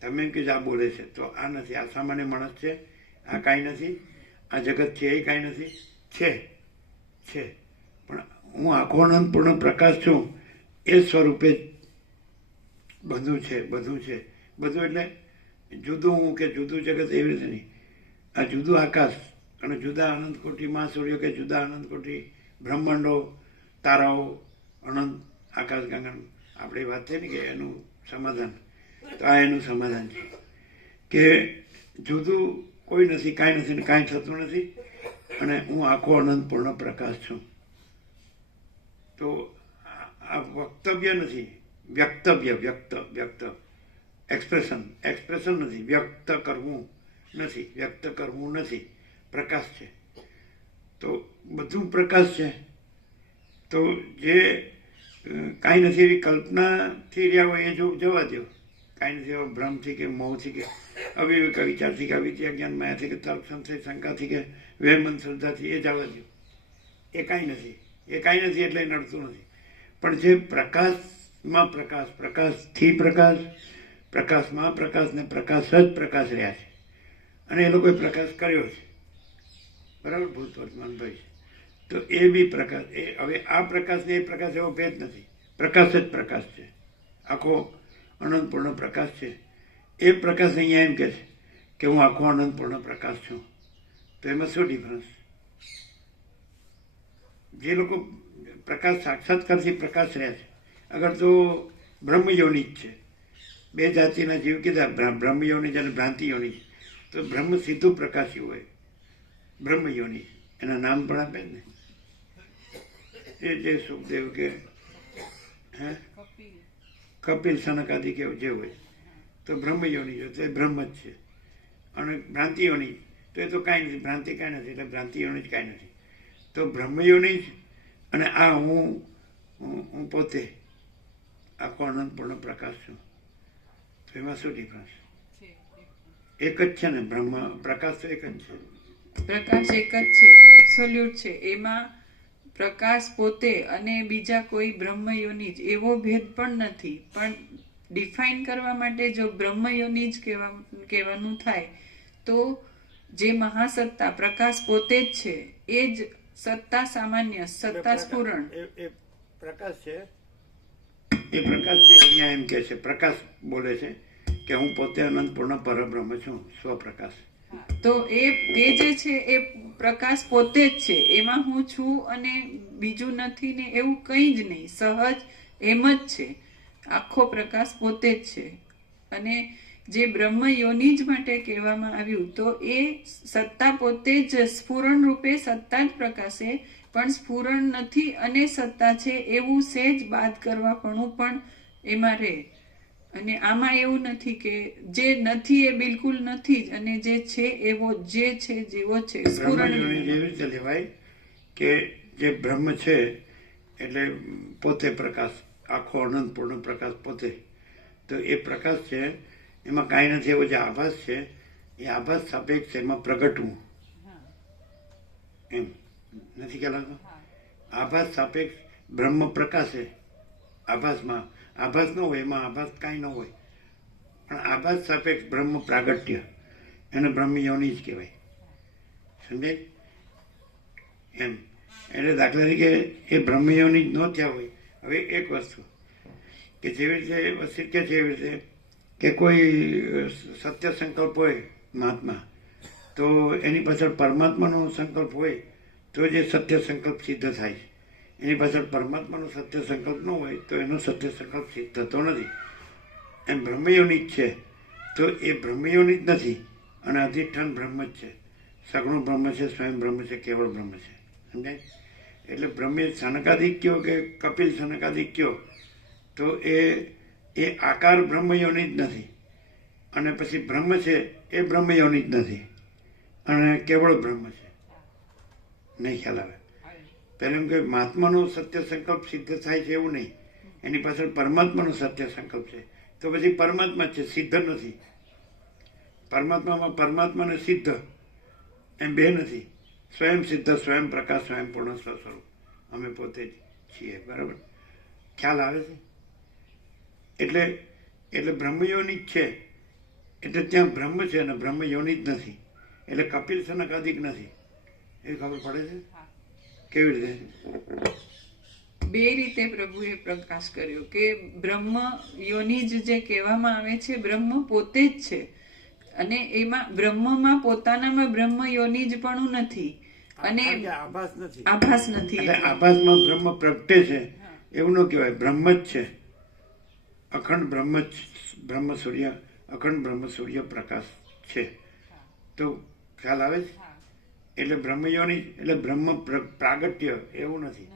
તમે એમ કે આ બોલે છે તો આ નથી, આ સામાન્ય માણસ છે, આ કાંઈ નથી, આ જગત છે એ કાંઈ નથી, છે પણ હું આખો અનંતપૂર્ણ પ્રકાશ છું એ સ્વરૂપે બધું છે. બધું એટલે જુદું હું કે જુદું જગત એવી રીતે નહીં. આ જુદું આકાશ અને જુદા અનંત કોટી મહાસૂર્યો કે જુદા અનંત કોટી બ્રહ્માંડો, તારાઓ, અનંત આકાશ ગંગા, આપણે વાત થઈ ને કે એનું સમાધાન, તો આ એનું સમાધાન છે કે જુદું કોઈ નથી, કાંઈ નથી ને કાંઈ થતું નથી, અને હું આખો અનંતપૂર્ણ પ્રકાશ છું. તો આ વક્તવ્ય નથી, વ્યક્ત એક્સપ્રેશન નથી, વ્યક્ત કરવું નથી, પ્રકાશ છે. તો બધું પ્રકાશ છે. તો જે કાંઈ નથી એવી કલ્પનાથી રહ્યા હોય એ જવા દો, કાંઈ નથી એવા ભ્રમથી કે મોહથી કે અવિવેક વિચારથી કે અવિદ્યા જ્ઞાન માયાથી કે તર્ક સંશય શંકાથી કે વહેમન શ્રદ્ધાથી એ જવા દો. એ કાંઈ નથી એટલે એ નડતું નથી. પણ જે પ્રકાશમાં પ્રકાશ, પ્રકાશથી પ્રકાશ, પ્રકાશમાં પ્રકાશ ને પ્રકાશ જ પ્રકાશ રહ્યા છે, અને એ લોકોએ પ્રકાશ કર્યો છે, બરાબર, ભૂત વર્તમાન ભવિષ્ય. તો એ બી પ્રકાશ. એ હવે આ પ્રકાશ ને એ પ્રકાશ એવો ભેદ નથી, પ્રકાશ જ પ્રકાશ છે, આખો અનંતપૂર્ણ પ્રકાશ છે. એ પ્રકાશ અહીંયા એમ કે છે કે હું આખો અનંતપૂર્ણ પ્રકાશ છું. તો એમાં શું ડિફરન્સ? જે લોકો પ્રકાશ સાક્ષાત્કારથી પ્રકાશ રહ્યા છે, અગર તો બ્રહ્મયોની જ છે, બે જાતિના જીવ કીધા, બ્રહ્મ યોનિજ અને ભ્રાંતિ યોનિજ. તો બ્રહ્મ સીધું પ્રકાશી હોય, બ્રહ્મ યોનિજ એના નામ પણ આપે ને, એ જે સુખદેવ કે હે કપિલ કપિલ સનકાદિ કે જે હોય, તો બ્રહ્મ યોનિજ હોય તો એ બ્રહ્મ જ છે. અને ભ્રાંતિ યોનિજ તો એ તો કાંઈ નથી, ભ્રાંતિ કાંઈ નથી, એટલે ભ્રાંતિ યોનિજ કાંઈ નથી. તો બ્રહ્મ યોનિજ અને આ હું પોતે આખો અનંતપૂર્ણ પ્રકાશ છું, તો એમાં શું ડિફરન્સ? છે. એક જ છે ને, બ્રહ્મ પ્રકાશ તો એક જ છે. પ્રકાશ એક જ છે, એબ્સોલ્યુટ છે. એમાં પ્રકાશ પોતે અને બીજા કોઈ બ્રહ્મયોનિજ એવો ભેદ પણ નથી. પણ ડિફાઇન કરવા માટે જો બ્રહ્મયોનિજ કહેવાનું થાય તો જે મહાસત્તા પ્રકાશ પોતે જ છે એ જ સત્તા સામાન્ય, સત્તા સ્ફુરણ. એ પ્રકાશ છે, એ પ્રકાશ છે. અહીંયા એમ કે છે, પ્રકાશ બોલે છે કે હું પોતે અનંતપૂર્ણ પરબ્રહ્મ છું, સ્વપ્રકાશ. તો એ જે છે એ પ્રકાશ પોતે જ છે. એમાં હું છું અને બીજું નથી ને એવું કંઈ જ નહીં, સહજ એમ જ છે. આખો પ્રકાશ પોતે જ છે. અને જે બ્રહ્મ યોનિજ માટે કહેવામાં આવ્યું તો એ સત્તા પોતે જ સ્ફુરણ રૂપે સત્તા જ પ્રકાશે, પણ સ્ફુરણ નથી અને સત્તા છે એવું સહેજ બાદ કરવાપણું પણ એમાં રહે. અને આમાં એવું નથી કે જે નથી એ બિલકુલ નથી જ અને જે છે એવો જે છે જેવો છે. બ્રહ્મ યોનિજ એવી રીતે લેવાય કે જે બ્રહ્મ છે એટલે પોતે પ્રકાશ, આખો અનંતપૂર્ણ પ્રકાશ પોતે. તો એ પ્રકાશ છે એમાં કાંઈ નથી, એવો જે આભાસ છે એ આભાસ સાપેક્ષ એમાં પ્રગટવું, એમ નથી કહેવાતો. આભાસ સાપેક્ષ બ્રહ્મ પ્રકાશે, આભાસમાં આભાસ ન હોય, એમાં આભાસ કાંઈ ન હોય, પણ આભાસ સાપેક્ષ બ્રહ્મ પ્રાગટ્ય, એને બ્રહ્મ યોનિ જ કહેવાય. સમજાય એમ? એટલે દાખલા તરીકે એ બ્રહ્મ યોનિ જ ન થયા હોય. હવે એક વસ્તુ કે જેવી રીતે વસિત કે છે એવી રીતે કે કોઈ સત્ય સંકલ્પ હોય મહાત્મા, તો એની પાછળ પરમાત્માનો સંકલ્પ હોય તો જે સત્ય સંકલ્પ સિદ્ધ થાય છે. એની પાછળ પરમાત્માનો સત્ય સંકલ્પ ન હોય તો એનો સત્ય સંકલ્પ સિદ્ધ થતો નથી. એમ બ્રહ્મયોનિ જ છે તો એ બ્રહ્મયોનિ જ નથી અને અધિષ્ઠાન બ્રહ્મ જ છે, સગુણ બ્રહ્મ છે, સ્વયં બ્રહ્મ છે, કેવળ બ્રહ્મ છે. સમજાય? એટલે બ્રહ્મ સનકાદિક કયો કે કપિલ સનકાદિક કયો તો એ આકાર બ્રહ્મયોનિ જ નથી, અને પછી બ્રહ્મ છે એ બ્રહ્મયોનિ જ નથી, અને કેવળ બ્રહ્મ છે. નહીં ખ્યાલ આવે? પહેલું એમ કે મહાત્માનો સત્ય સંકલ્પ સિદ્ધ થાય છે એવું નહીં, એની પાછળ પરમાત્માનો સત્ય સંકલ્પ છે, તો પછી પરમાત્મા છે, સિદ્ધ નથી. પરમાત્મામાં પરમાત્માને સિદ્ધ એમ બે નથી. સ્વયં સિદ્ધ, સ્વયં પ્રકાશ, સ્વયં પૂર્ણ સ્વસ્વરૂપ અમે પોતે જ છીએ. બરાબર? ખ્યાલ આવે છે? એટલે બ્રહ્મયોનિ જ છે, એટલે ત્યાં બ્રહ્મ છે અને બ્રહ્મ યોનિ જ નથી. એટલે કપિલ સનકાદિક નથી. એ ખબર પડે છે? કેવી રીતે? બે રીતે પ્રભુએ પ્રકાશ કર્યો કે બ્રહ્મ યોનિજ જે કહેવામાં આવે છે બ્રહ્મ પોતે જ છે, અને એમાં બ્રહ્મમાં પોતાનામાં બ્રહ્મ યોનિજ પણ નથી, અને આભાસ નથી. આભાસ નથી. એટલે આભાસમાં બ્રહ્મ પ્રગટે છે એવું ન કહેવાય, બ્રહ્મ જ છે, અખંડ બ્રહ્મ જ, બ્રહ્મ સૂર્ય, અખંડ બ્રહ્મ સૂર્ય પ્રકાશ છે. તો ખ્યાલ આવે છે? એટલે બ્રહ્મયોનિ એટલે બ્રહ્મ પ્રાગટ્ય એવું નથી.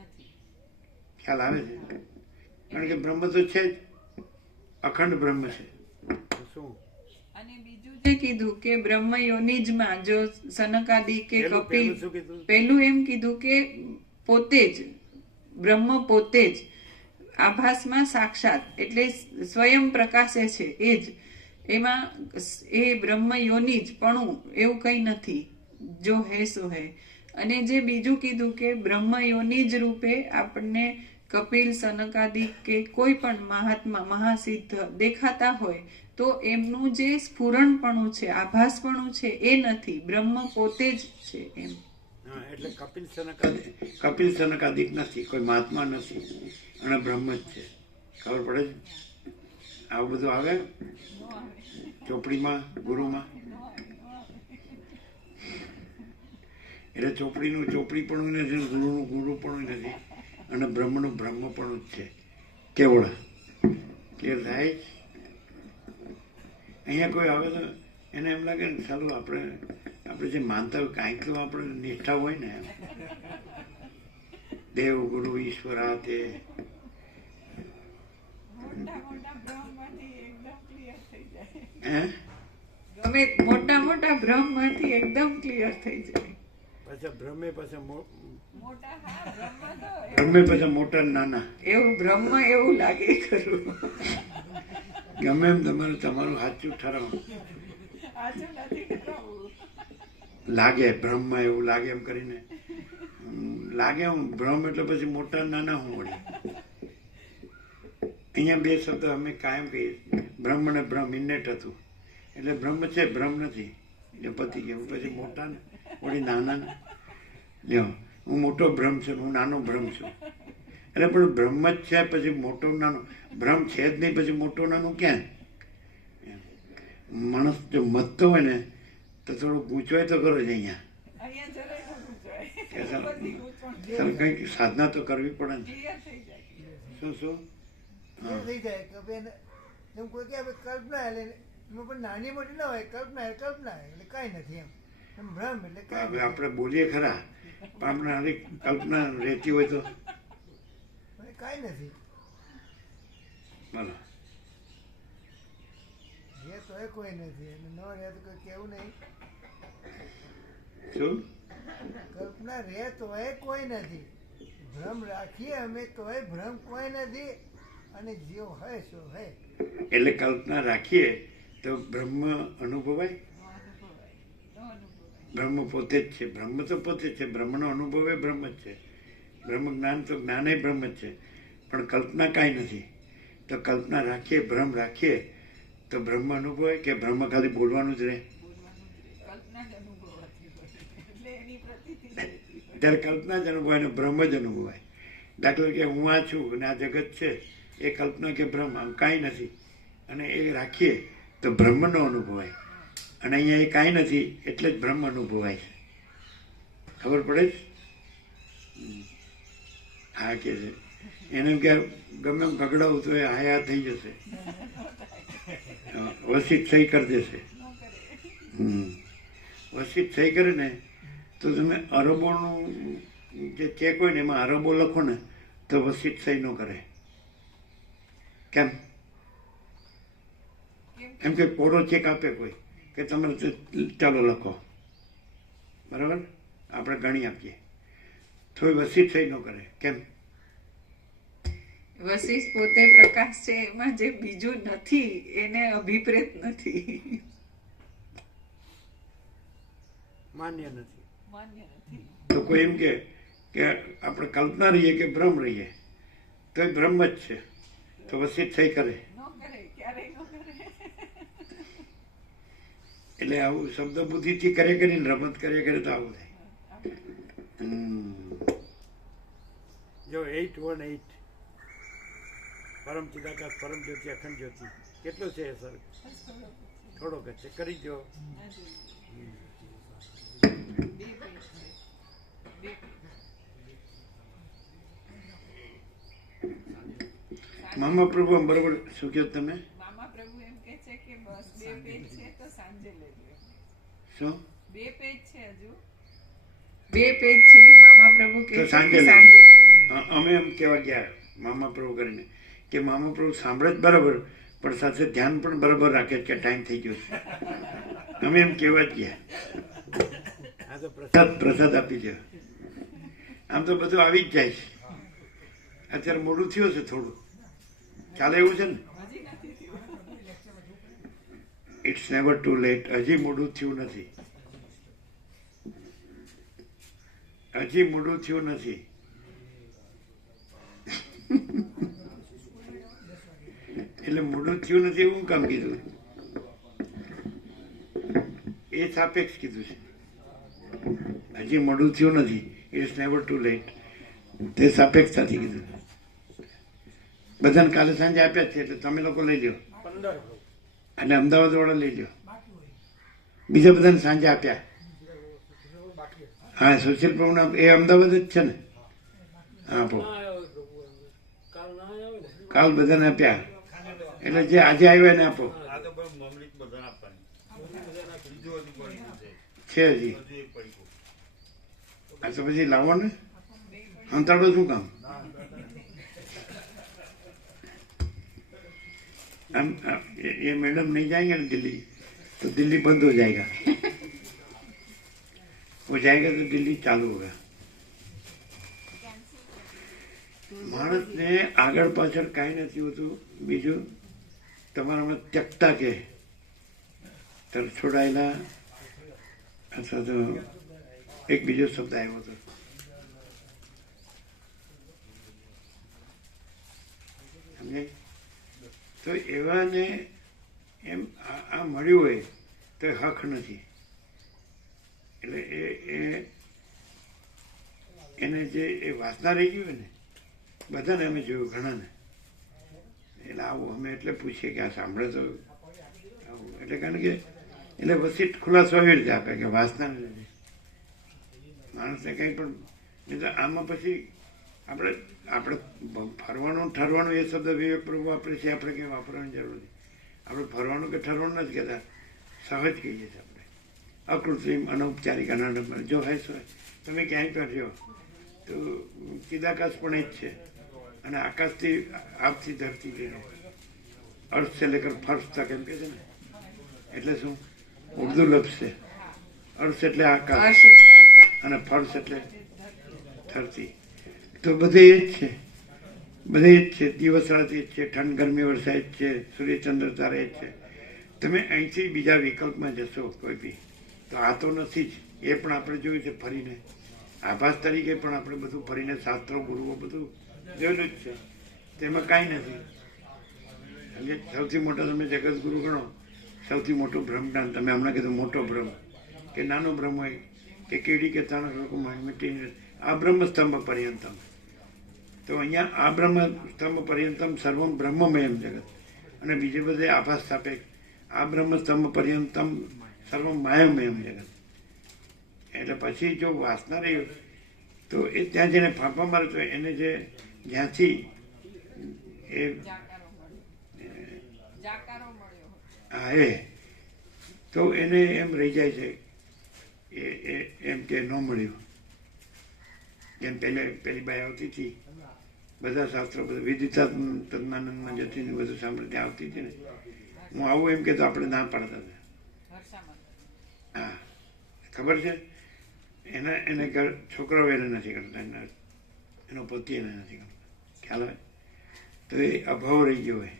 ખ્યાલ આવે છે? કારણ કે બ્રહ્મ તો છે જ, અખંડ બ્રહ્મ છે. શું? અને બીજું જે કીધું કે બ્રહ્મ યોનિજમાં જો સનકાદિ કે કપિલ, પહેલું એમ કીધું કે પોતે જ બ્રહ્મ, પોતે જ આભાસમાં સાક્ષાત એટલે સ્વયં પ્રકાશે છે એ જ, એમાં એ બ્રહ્મ યોનિજ પણ એવું કંઈ નથી, જો હે સો હે. અને જે બીજું કીધું કે બ્રહ્મ યોનિજ રૂપે આપણને કપિલ સનકાદિક કે કોઈ પણ મહાત્મા મહાસિદ્ધ દેખાતા હોય તો એમનું જે સ્ફુરણપણું છે, આભાસપણું છે એ નથી, બ્રહ્મ પોતે જ છે એમ. હા, એટલે કપિલ સનકાદિક નથી, કોઈ મહાત્મા નથી, અને બ્રહ્મ જ છે. ખબર પડે છે? આવું બધું આવે ચોપડીમાં, ગુરુમાં. એટલે ચોપડીનું ચોપડીપણું નથી, ગુરુનું ગુરુપણું નથી, અને બ્રહ્મનું બ્રહ્મપણું જ છે, કેવળ. ક્લિયર થાય? અહીંયા કોઈ આવે તો એને એમ લાગે ને ચાલો આપણે જે માનતા હોય કાંઈક તો આપણે નિષ્ઠા હોય ને એમ. દેવ ગુરુ ઈશ્વર આ તે મોટા મોટા ભ્રમમાંથી એકદમ ક્લિયર થઈ જાય. હે ગમે મોટા મોટા ભ્રમમાંથી એકદમ ક્લિયર થઈ જાય. પાછા ભ્રમે પાછા મોટા હા બ્રહ્મ તો ભ્રમે પાછા મોટા ને નાના એવું બ્રહ્મ એવું લાગે ખરું. ગમે એમ તમારું સાચું ઠરાવ સાચું નથી કરાવવું. લાગે ભ્રમમાં એવું લાગે એમ કરીને લાગે હું ભ્રમ એટલે પછી મોટા નાના હું વળી. અહીંયા બે શબ્દ અમે કાયમ કહીએ બ્રહ્મ અને ભ્રમ ઇન્નેટ હતું એટલે બ્રહ્મ છે ભ્રમ નથી એટલે પતી ગયું. પછી મોટા ને વળી નાના ને લ્યો હું મોટો ભ્રમ છું હું નાનો ભ્રમ છું એટલે પણ બ્રહ્મ જ છે પછી મોટો નાનો ભ્રમ છે જ નહીં પછી મોટો નાનું ક્યાં. માણસ જો મતતો હોય ને તો થોડું ગૂંચવાય તો કરો જ અહીંયા. અહીંયા જરાય ખોટું જાય. કે ચાલ બધી ગૂંચવણ ચાલ કંઈક સાધના તો કરવી પડે ને. clear થઈ જાય. શું એવું થઈ જાય કે ભાઈ જેમ કોઈ કે આપણે કલ્પના એટલે એમાં પણ નાની મોટી ના હોય કલ્પના એટલે કાંઈ નથી એમ ભ્રમ એટલે હવે કાંઈ આપણે બોલીએ ખરા પણ આપણે હારી કલ્પના રહેતી હોય તો નથી કાંઈ નથી બોલો જે તો એ કોઈ નથી અને ન રહે તો કોઈ કેવું નહીં શું કલ્પના રહે તોય કોઈ નથી ભ્રમ રાખીએ અમે તોય ભ્રમ કોઈ નથી અને જે હોય શું હોય એટલે કલ્પના રાખીએ તો બ્રહ્મ અનુભવાય. બ્રહ્મ પોતે જ છે બ્રહ્મ તો પોતે જ છે બ્રહ્મનો અનુભવ એ બ્રહ્મ જ છે. બ્રહ્મ જ્ઞાન તો જ્ઞાન એ બ્રહ્મ જ છે પણ કલ્પના કાંઈ નથી. તો કલ્પના રાખીએ ભ્રમ રાખીએ તો બ્રહ્મ અનુભવાય કે બ્રહ્મ ખાલી બોલવાનું જ રહે. કલ્પના જ અનુભવાતી હોય એટલે એની પ્રતીતિ રહેતી હોય. ત્યારે કલ્પના જ અનુભવાય ને બ્રહ્મ જ અનુભવાય. દાખલા કે હું આ છું અને આ જગત છે એ કલ્પના કે ભ્રમ આમ કાંઈ નથી અને એ રાખીએ તો બ્રહ્મનો અનુભવાય અને અહીંયા એ કાંઈ નથી એટલે જ બ્રહ્મ અનુભવાય છે. ખબર પડે જ હા કે છે એને એમ કે ગમે એમ ગગડાવું તો એ હાયા થઈ જશે વસિત સહી કરી દેશે. વસિત સહી કરે ને તો તમે અરબોનું જે ચેક હોય ને એમાં અરબો લખો ને તો વસિત સહી ન કરે. કેમ એમ કે કોરો ચેક આપે કોઈ કે તમે ચાલો લખો બરાબર આપણે ગણી આપીએ તો એ વસિત સહી ન કરે. કેમ વશિષ્ઠ પોતે પ્રકાશ છે એમાં જે બીજું નથી એને અભિપ્રેત નથી. માન્ય નથી. માન્ય નથી. તો કોઈ એમ કે આપણે કલ્પના રહીએ કે ભ્રમ રહીએ તો એ ભ્રમ જ છે તો વસિત સહી કરે. ન કરે ક્યારેય ન કરે. એટલે આવું શબ્દ બુદ્ધિથી કરે કરીને રમત કરે તો આવું થાય. જો 818 પરમ ચિદાકાશ પરમ જ્યોતિ અખંડ જ્યોતિ કેટલો છે સર થોડોક જ છે કરી દો. મામા પ્રભુ આમ બરોબર શું કહો તમે મામા પ્રભુ એમ કે છે કે બસ 2 પેજ છે તો સાંજે લેજો. શું 2 પેજ છે હજુ 2 પેજ છે મામા પ્રભુ કે તો છે સાંજે કે લેજો. સાંજે લેજો. હા, અમે એમ કહેવા ગયા મામા પ્રભુ કરીને કે મામા પ્રભુ સાંભળે જ બરાબર પણ સાથે ધ્યાન પણ બરાબર રાખે કે ટાઈમ થઈ ગયો છે. અમે એમ કહેવા જ ગયા આ તો પ્રસાદ આપી દો. આમ તો બધું આવી જ જાય છે. અત્યારે મોડું થયું છે થોડું ચાલે એવું છે ને. હજી નથી થયું. It's never too late. હજી મોડું થયું નથી. હજી મોડું થયું નથી. એટલે મોડું થયું નથી એવું કામ કીધું એ સાપેક્ષ કીધું છે. હજી મોડું થયું નથી ઇટ્સ નેવર ટુ લેટ તે સાપેક્ષતાથી કીધું. બધાને કાલે સાંજે આપ્યા જ છે એટલે તમે લોકો લઈ લો 15 એટલે અમદાવાદ વાળા લઈ લો. બીજા બધાને સાંજે આપ્યા. હા સોશિયલ પ્રોગ્રામ એ અમદાવાદ જ છે ને. આપો કાલ બધાને આપ્યા એટલે જે આજે આવ્યા ને આપો. છે હજી. આ તો પછી લાવો ને, અંતાડો શું કામ? ये मैडम नहीं जाएंगे ना दिल्ली तो दिल्ली बंद हो जाएगा. वो जाएगा तो दिल्ली चालू होगा. માણસને આગળ પાછળ કાંઈ નથી હોતું. બીજું તમારામાં ત્યક્તા કે છોડાયેલા અથવા તો એક બીજો શબ્દ આવ્યો હતો. સમજે? તો એવાને એમ આ મળ્યું હોય તો એ હક નથી. એટલે એને જે એ વાસના રહી ગઈ હોય ને, બધાને અમે જોયું, ઘણાને. એટલે આવું અમે એટલે પૂછીએ કે આ સાંભળે તો આવું. એટલે કારણ કે એટલે વસીટ ખુલાસો એવી રીતે આપે કે વાસનાને લીધે માણસને કંઈ પણ નહીં. તો આમાં પછી આપણે ફરવાનું ઠરવાનું એ શબ્દ વિવેક પ્રભુ વાપરે છે, આપણે કંઈ વાપરવાની જરૂર નથી. આપણે ફરવાનું કે ઠરવાનું નથી કહેતા, સહજ કહીએ છીએ આપણે. અકૃત્રિમ અનૌપચારિક અનાડંબર જો હોય તો તમે ક્યાંય પણ રહ્યો તો ચિદાકાશ પણ એ જ છે. અને આકાશથી આપથી ધરતી ગઈ, અર્થ से लेकर फर्श तक એમ કહે છે ને. એટલે શું ઉર્દુ લફ્ઝ છે. અર્થ એટલે આકાશ અને ફર્શ એટલે ધરતી. તો બધે એ જ છે, બધે જ છે. દિવસ રાત એ જ છે, ઠંડ ગરમી વરસાદ જ છે, સૂર્યચંદ્ર તારે જ છે. તમે અહીંથી બીજા વિકલ્પમાં જશો કોઈ બી તો આ તો નથી જ. એ પણ આપણે જોયું છે ફરીને, આભાસ તરીકે પણ આપણે બધું ફરીને શાસ્ત્રો ગુરુઓ બધું જોયેલું જ છે. તેમાં કાંઈ નથી. એટલે સૌથી મોટો તમે જગતગુરુ ગણો, સૌથી મોટું બ્રહ્મજ્ઞાન. તમે હમણાં કીધું મોટો બ્રહ્મ કે નાનો બ્રહ્મ હોય કે કેડી કે તાણક લોકો મીટીને આ બ્રહ્મસ્તંભ પર્યંતમ. તો અહીંયા આ બ્રહ્મસ્તંભ પર્યંતમ સર્વમ બ્રહ્મમયમ જગત. અને બીજે બધે આભાસ સાપેક્ષ આ બ્રહ્મસ્તંભ પર્યંતમ સર્વમ માયામયમ જગત. એટલે પછી જો વાસના રહી તો એ ત્યાં જેને ફાંફા મારે તો એને જે જ્યાંથી એ હા એ તો એને એમ રહી જાય છે એમ કે ન મળ્યું. જેમ પેલી બાઈ આવતી હતી, બધા શાસ્ત્રો બધું વિદિતા તજ્ઞાનંદમાં જતી ને બધું સાંભળતી આવતી હતી ને, હું આવું એમ કહેતો આપણે ના પાડતા હતા. હા ખબર છે. એને ઘર છોકરાઓ એને નથી કરતા, એનો પતિ એને નથી કરતા, ખ્યાલ હોય. તો એ અભાવ રહી ગયો હોય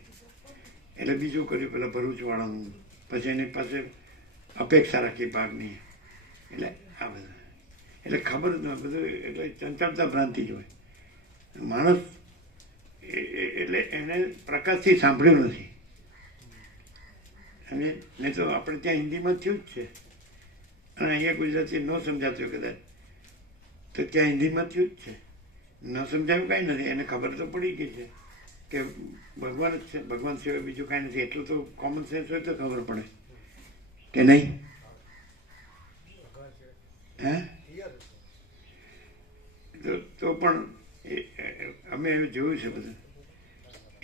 એટલે બીજું કર્યું પેલા ભરૂચવાળાનું. પછી એની પાસે અપેક્ષા રાખી ભાગની. એટલે આ બધા એટલે ખબર જ ન બધું. એટલે ચંચળતા ભ્રાંતિ જ હોય માણસ. એટલે એને પ્રકાશથી સાંભળ્યું નથી. સમજે? નહીં તો આપણે ત્યાં હિન્દીમાં થયું જ છે અને અહીંયા ગુજરાતી ન સમજાતું કદાચ તો ત્યાં હિન્દીમાં થયું જ છે. ન સમજાયું કાંઈ નથી. એને ખબર તો પડી ગઈ છે કે ભગવાન જ છે, ભગવાન સિવાય બીજું કાંઈ નથી. એટલું તો કોમન સેન્સ હોય તો ખબર પડે કે નહીં. હે તો પણ અમે એવું જોયું છે બધું.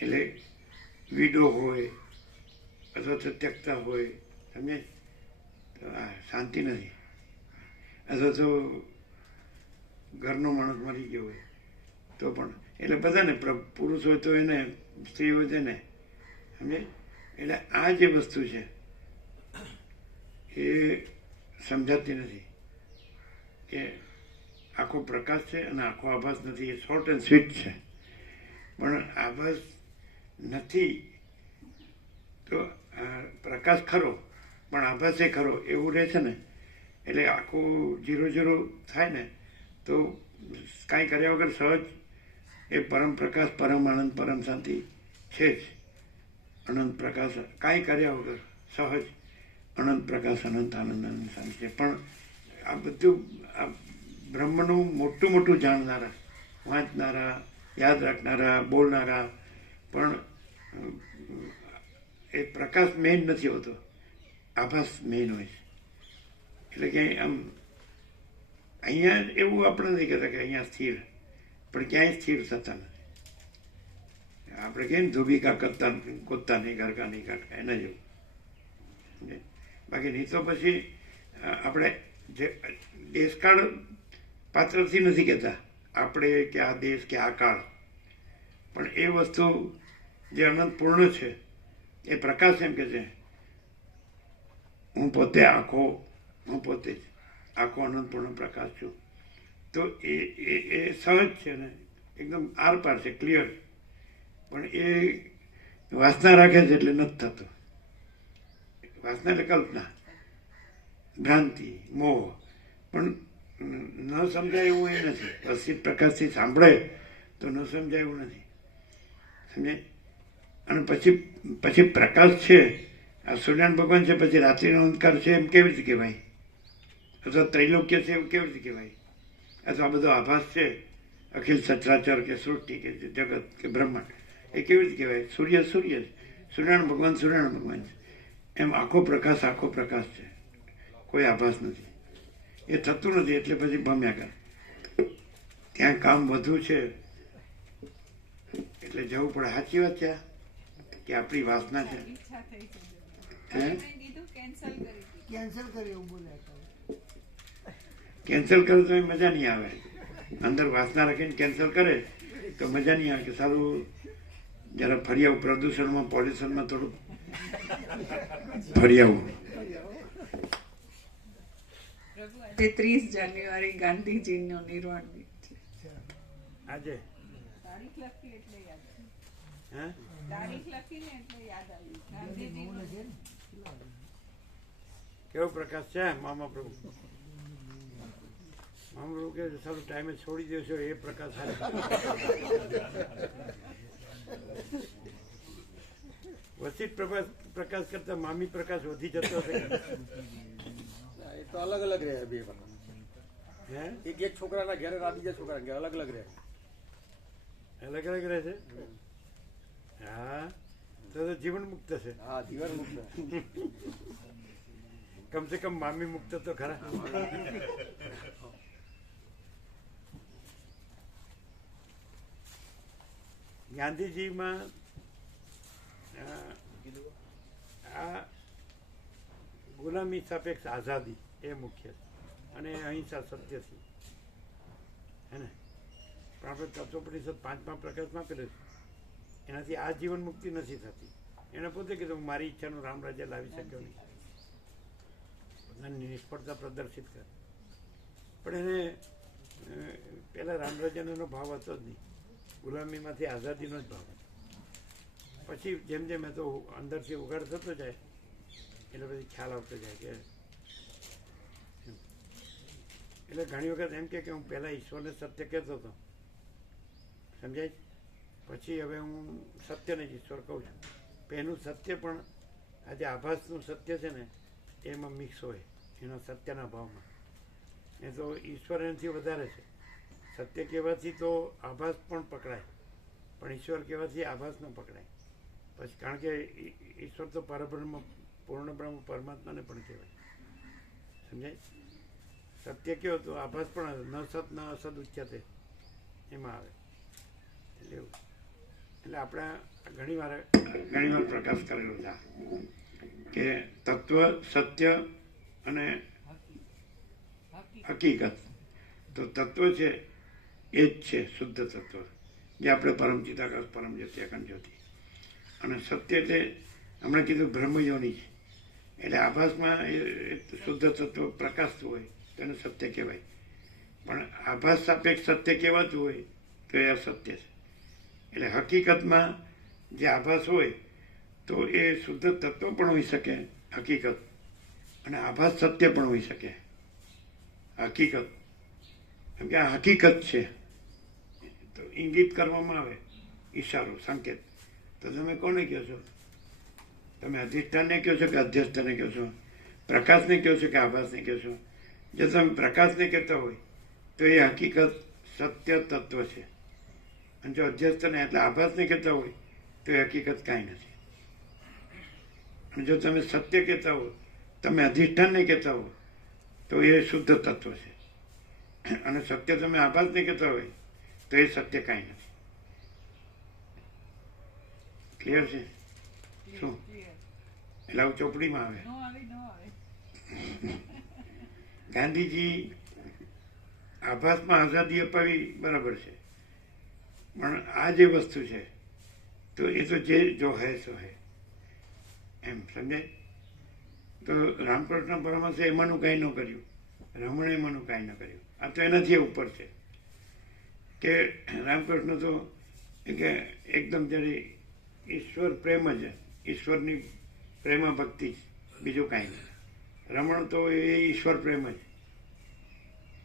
એટલે વિડો હોય અથવા તો ત્યક્તા હોય, સમજે, તો આ શાંતિ નથી. અથવા તો ઘરનો માણસ મરી ગયો હોય તો પણ એટલે બધાને પુરુષ હોય તો એને, સ્ત્રી હોય તેને, સમજે. એટલે આ જે વસ્તુ છે એ સમજાતી નથી કે આખો પ્રકાશ છે અને આખો આભાસ નથી. એ શોર્ટ એન્ડ સ્વીટ છે. પણ આભાસ નથી તો પ્રકાશ ખરો પણ આભાસ એ ખરો એવું રહે છે ને. એટલે આખું 0-0 થાય ને તો કાંઈ કર્યા વગર સહજ એ પરમ પ્રકાશ, પરમ આનંદ, પરમ શાંતિ છે જ. અનંત પ્રકાશ કાંઈ કર્યા વગર સહજ અનંત પ્રકાશ, અનંત આનંદ, અનંત શાંતિ છે. પણ આ બધું આ બ્રહ્મનું મોટું મોટું જાણનારા, વાંચનારા, યાદ રાખનારા, બોલનારા, પણ એ પ્રકાશ મેઇન નથી હોતો, આભાસ મેઇન હોય છે. એટલે ક્યાંય આમ અહીંયા એવું આપણે નથી કહેતા કે અહીંયા સ્થિર, પણ ક્યાંય સ્થિર થતા નથી. આપણે કહીએ ને ધોબિકા કરતા ગોતતા નહીં, ઘરકા નહીં કાઢતા, એના જેવું. બાકી નહીં તો પછી આપણે જે દેશકાળ પાત્રથી નથી કહેતા આપણે કે આ દેશ કે આ કાળ, પણ એ વસ્તુ જે અનંતપૂર્ણ છે એ પ્રકાશ એમ કે છે હું પોતે જ આખો અનંતપૂર્ણ પ્રકાશ છું. તો એ સહજ છે ને એકદમ આરપાર છે, ક્લિયર. પણ એ વાસના રાખે છે એટલે નથી થતું. વાસના એટલે કલ્પના, ભ્રાંતિ, મોહ. પણ ન સમજાય એવું એ નથી. વસિત પ્રકાશથી સાંભળે તો ન સમજાય એવું નથી, સમજાય. અને પછી પ્રકાશ છે, આ સૂર્યનારાયણ ભગવાન છે, પછી રાત્રિનો અંધકાર છે એમ કેવી રીતે કહેવાય? અથવા ત્રૈલોક્ય છે એવું કેવી રીતે કહેવાય? અથવા આ બધો આભાસ છે, અખિલ સચરાચર કે સૃષ્ટિ કે જગત કે બ્રહ્માંડ, એ કેવી રીતે કહેવાય? સૂર્ય છે, સૂર્યનારાયણ ભગવાન છે. એમ આખો પ્રકાશ છે, કોઈ આભાસ નથી. એ થતું નથી એટલે પછી ભમ્યા કરે. ત્યાં કામ વધુ છે એટલે જવું પડે. સાચી વાત છે કે આપણી વાસના છે. ઈચ્છા થઈ છે. હે? મેં કીધું કેન્સલ કરી દીધી. કેન્સલ કરી એવું બોલ્યા હતા. કેન્સલ કરે તો એ મજા નહીં આવે. અંદર વાસના રાખીને કેન્સલ કરે તો મજા નહીં આવે કે સારું જરા ફરી આવું, પ્રદૂષણમાં પોલ્યુશનમાં થોડું ફરી આવું. પ્રભુ આજે 30 જાન્યુઆરી ગાંધીજીનો નિર્વાણ દિવસ છે. આજે તારીખ લખી એટલે યાદ આવ્યું. હે તારીખ લખીને એટલે યાદ આવ્યું ગાંધીજીનું. કેવો પ્રકાશ છે મામા પ્રભુ? મામા પ્રભુ કે સારું ટાઈમે છોડી દેશો એ પ્રકાશ છે. વસિત પ્રકાશ કરતા મામી પ્રકાશ વધી જતો હશે. એ તો અલગ અલગ રહે બે પ્રકાર. હે એક છોકરાના ઘેરે આ બીજા છોકરાના ઘેર અલગ અલગ રહે. અલગ અલગ રહે છે. હા, તો જીવન મુક્ત છે. હા, જીવન મુક્ત. કમસે કમ મામી મુક્ત તો ખરા. ગાંધીજીમાં આ ગુલામી સાપેક્ષ આઝાદી એ મુખ્ય છે અને અહિંસા સત્યથી, હે ને? પણ આપણે તત્વોપનિષદ 5મા પ્રકાશમાં આપેલું છે, એનાથી આ જીવન મુક્તિ નથી થતી. એણે પોતે કીધું હું મારી ઈચ્છાનું રામ રાજ્ય લાવી શક્યો નહીં, પોતાની નિષ્ફળતા પ્રદર્શિત કરે. પણ એને પહેલાં રામ રાજ્યનો ભાવ હતો જ નહીં, ગુલામીમાંથી આઝાદીનો જ ભાવ હતો. પછી જેમ જેમ એ તો અંદરથી ઉઘાડ થતો જાય એટલે પછી ખ્યાલ આવતો જાય કે એટલે ઘણી વખત એમ કે હું પહેલાં ઈશ્વરને સત્ય કહેતો હતો, સમજાય? પછી હવે હું સત્યને જ ઈશ્વર કહું છું. પહેલું સત્ય પણ આજે આભાસનું સત્ય છે ને એમાં મિક્સ હોય એના સત્યના ભાવમાં. એ તો ઈશ્વર એનાથી વધારે છે. સત્ય કહેવાથી તો આભાસ પણ પકડાય, પણ ઈશ્વર કહેવાથી આભાસ ન પકડાય. પછી કારણ કે ઈશ્વર તો પરબ્રહ્મ, પૂર્ણ બ્રહ્મ પરમાત્માને પણ કહેવાય, સમજાય? સત્ય કયો તો આભાસ પણ ન સત ન અસદ ઉચ્ચતે એમાં આવે. એટલે એવું. એટલે આપણે ઘણી વાર પ્રકાશ કરેલો છે કે તત્વ, સત્ય અને હકીકત. તો તત્વ છે એ જ છે શુદ્ધ તત્વ, જે આપણે પરમ ચિદાકાશ, પરમ જ્યોતિ, અખંડ જ્યોતિ. અને સત્ય એટલે હમણાં કીધું બ્રહ્મયોની છે. એટલે આભાસમાં એ શુદ્ધ તત્વ પ્રકાશતું હોય તો એને સત્ય કહેવાય. પણ આભાસ સાપેક્ષ સત્ય કહેવાતું હોય તો એ અસત્ય છે. એટલે હકીકતમાં જે આભાસ હોય તો એ શુદ્ધ તત્વ પણ હોઈ શકે, હકીકત, અને આભાસ સત્ય પણ હોઈ શકે, હકીકત. કેમ કે આ હકીકત છે તો ઇંગિત કરવામાં આવે, ઈશારો, સંકેત. તો તમે કોને કહો છો? તમે અધિષ્ઠાનને કહો છો કે અધ્યસ્થને કહો છો? પ્રકાશને કહો છો કે આભાસને કહો છો? જો તમે પ્રકાશને કહેતા હોય તો એ હકીકત સત્ય તત્વ છે. અને જો અધ્યસ્થને એટલે આભાસને કહેતા હોય તો એ હકીકત કાંઈ નથી. અને જો તમે સત્ય કહેતા હો, તમે અધિષ્ઠાનને કહેતા હો તો એ શુદ્ધ તત્વ છે. અને સત્ય તમે આભાસને કહેતા હોય તો એ સત્ય કાંઈ નથી. ક્લિયર છે? શું એટલે આવું ચોપડીમાં આવે? નો આવે. ગાંધીજી આભાસમાં આઝાદી અપાવી બરાબર છે, પણ આ જે વસ્તુ છે તો એ તો જે જો હે સો હે, એમ સમજાય. તો રામકૃષ્ણ પરમહંસે એમાંનું કાંઈ ન કર્યું, રમણે એમાંનું કાંઈ ન કર્યું. આ તો એનાથી ઉપર છે કે રામકૃષ્ણ તો કે એકદમ જ્યારે ઈશ્વર પ્રેમ જ, ઈશ્વરની પ્રેમ ભક્તિ જ, બીજું કાંઈ નહીં. રમણ તો એ ઈશ્વર પ્રેમ જ,